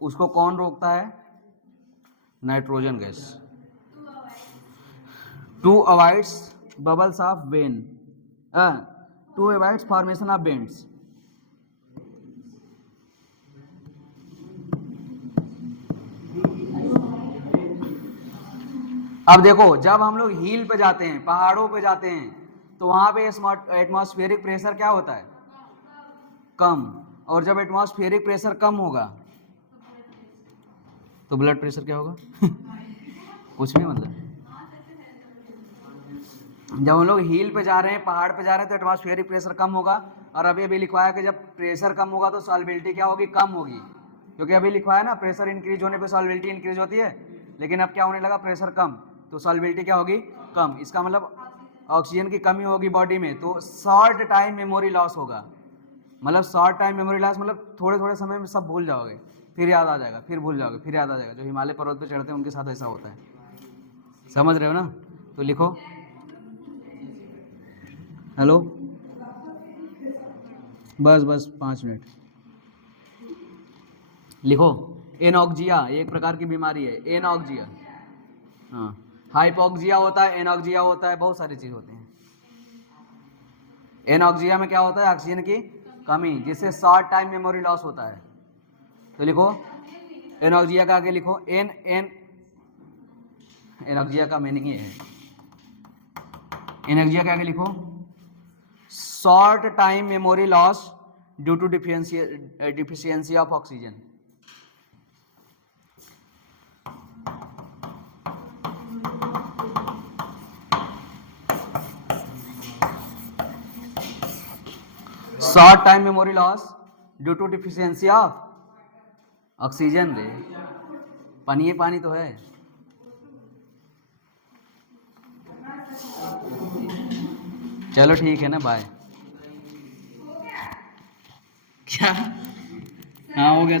उसको कौन रोकता है? Nitrogen gas. To avoids bubbles of vein, to avoids formation of bends. अब देखो जब हम लोग हिल पे जाते हैं, पहाड़ों पे जाते हैं, तो वहां पे एटमॉस्फेरिक प्रेशर क्या होता है? कम। और जब एटमॉस्फेरिक प्रेशर कम होगा तो ब्लड प्रेशर क्या होगा? कुछ भी मतलब जब हम लोग हिल पे जा रहे हैं, पहाड़ पे जा रहे हैं, तो एटमॉस्फेरिक प्रेशर कम होगा। और अभी अभी लिखवाया कि जब प्रेशर कम होगा तो सॉल्बिलिटी क्या होगी? कम होगी। क्योंकि अभी लिखवाया ना प्रेशर इंक्रीज होने पे सॉल्बिलिटी इंक्रीज होती है, लेकिन अब क्या होने लगा? प्रेशर कम, तो सॉल्बिलिटी क्या होगी? कम। इसका मतलब ऑक्सीजन की कमी होगी बॉडी में, तो शॉर्ट टाइम मेमोरी लॉस होगा। मतलब शॉर्ट टाइम मेमोरी लॉस मतलब थोड़े थोड़े समय में सब भूल जाओगे, फिर याद आ जाएगा, फिर भूल जाओगे, फिर याद आ जाएगा। जो हिमालय पर्वत पे चढ़ते हैं उनके साथ ऐसा होता है, समझ रहे हो ना? तो लिखो, हेलो, बस 5 मिनट लिखो। एनॉक्जिया एक प्रकार की बीमारी है, एनॉक्जिया। हाँ, हाइपोक्सिया होता है, एनॉक्जिया होता है, बहुत सारी चीज होती हैं। एनॉक्सिया में क्या होता है? ऑक्सीजन की कमी, जिससे शॉर्ट टाइम मेमोरी लॉस होता है। तो लिखो एनॉक्सिया का आगे लिखो एनॉक्सिया का मीनिंग ये है, एनॉक्सिया के आगे लिखो short time memory loss due to deficiency of oxygen. Short time memory loss due to deficiency of oxygen. रे पानी तो है। चलो ठीक है ना, बाय। क्या? हाँ हो गया।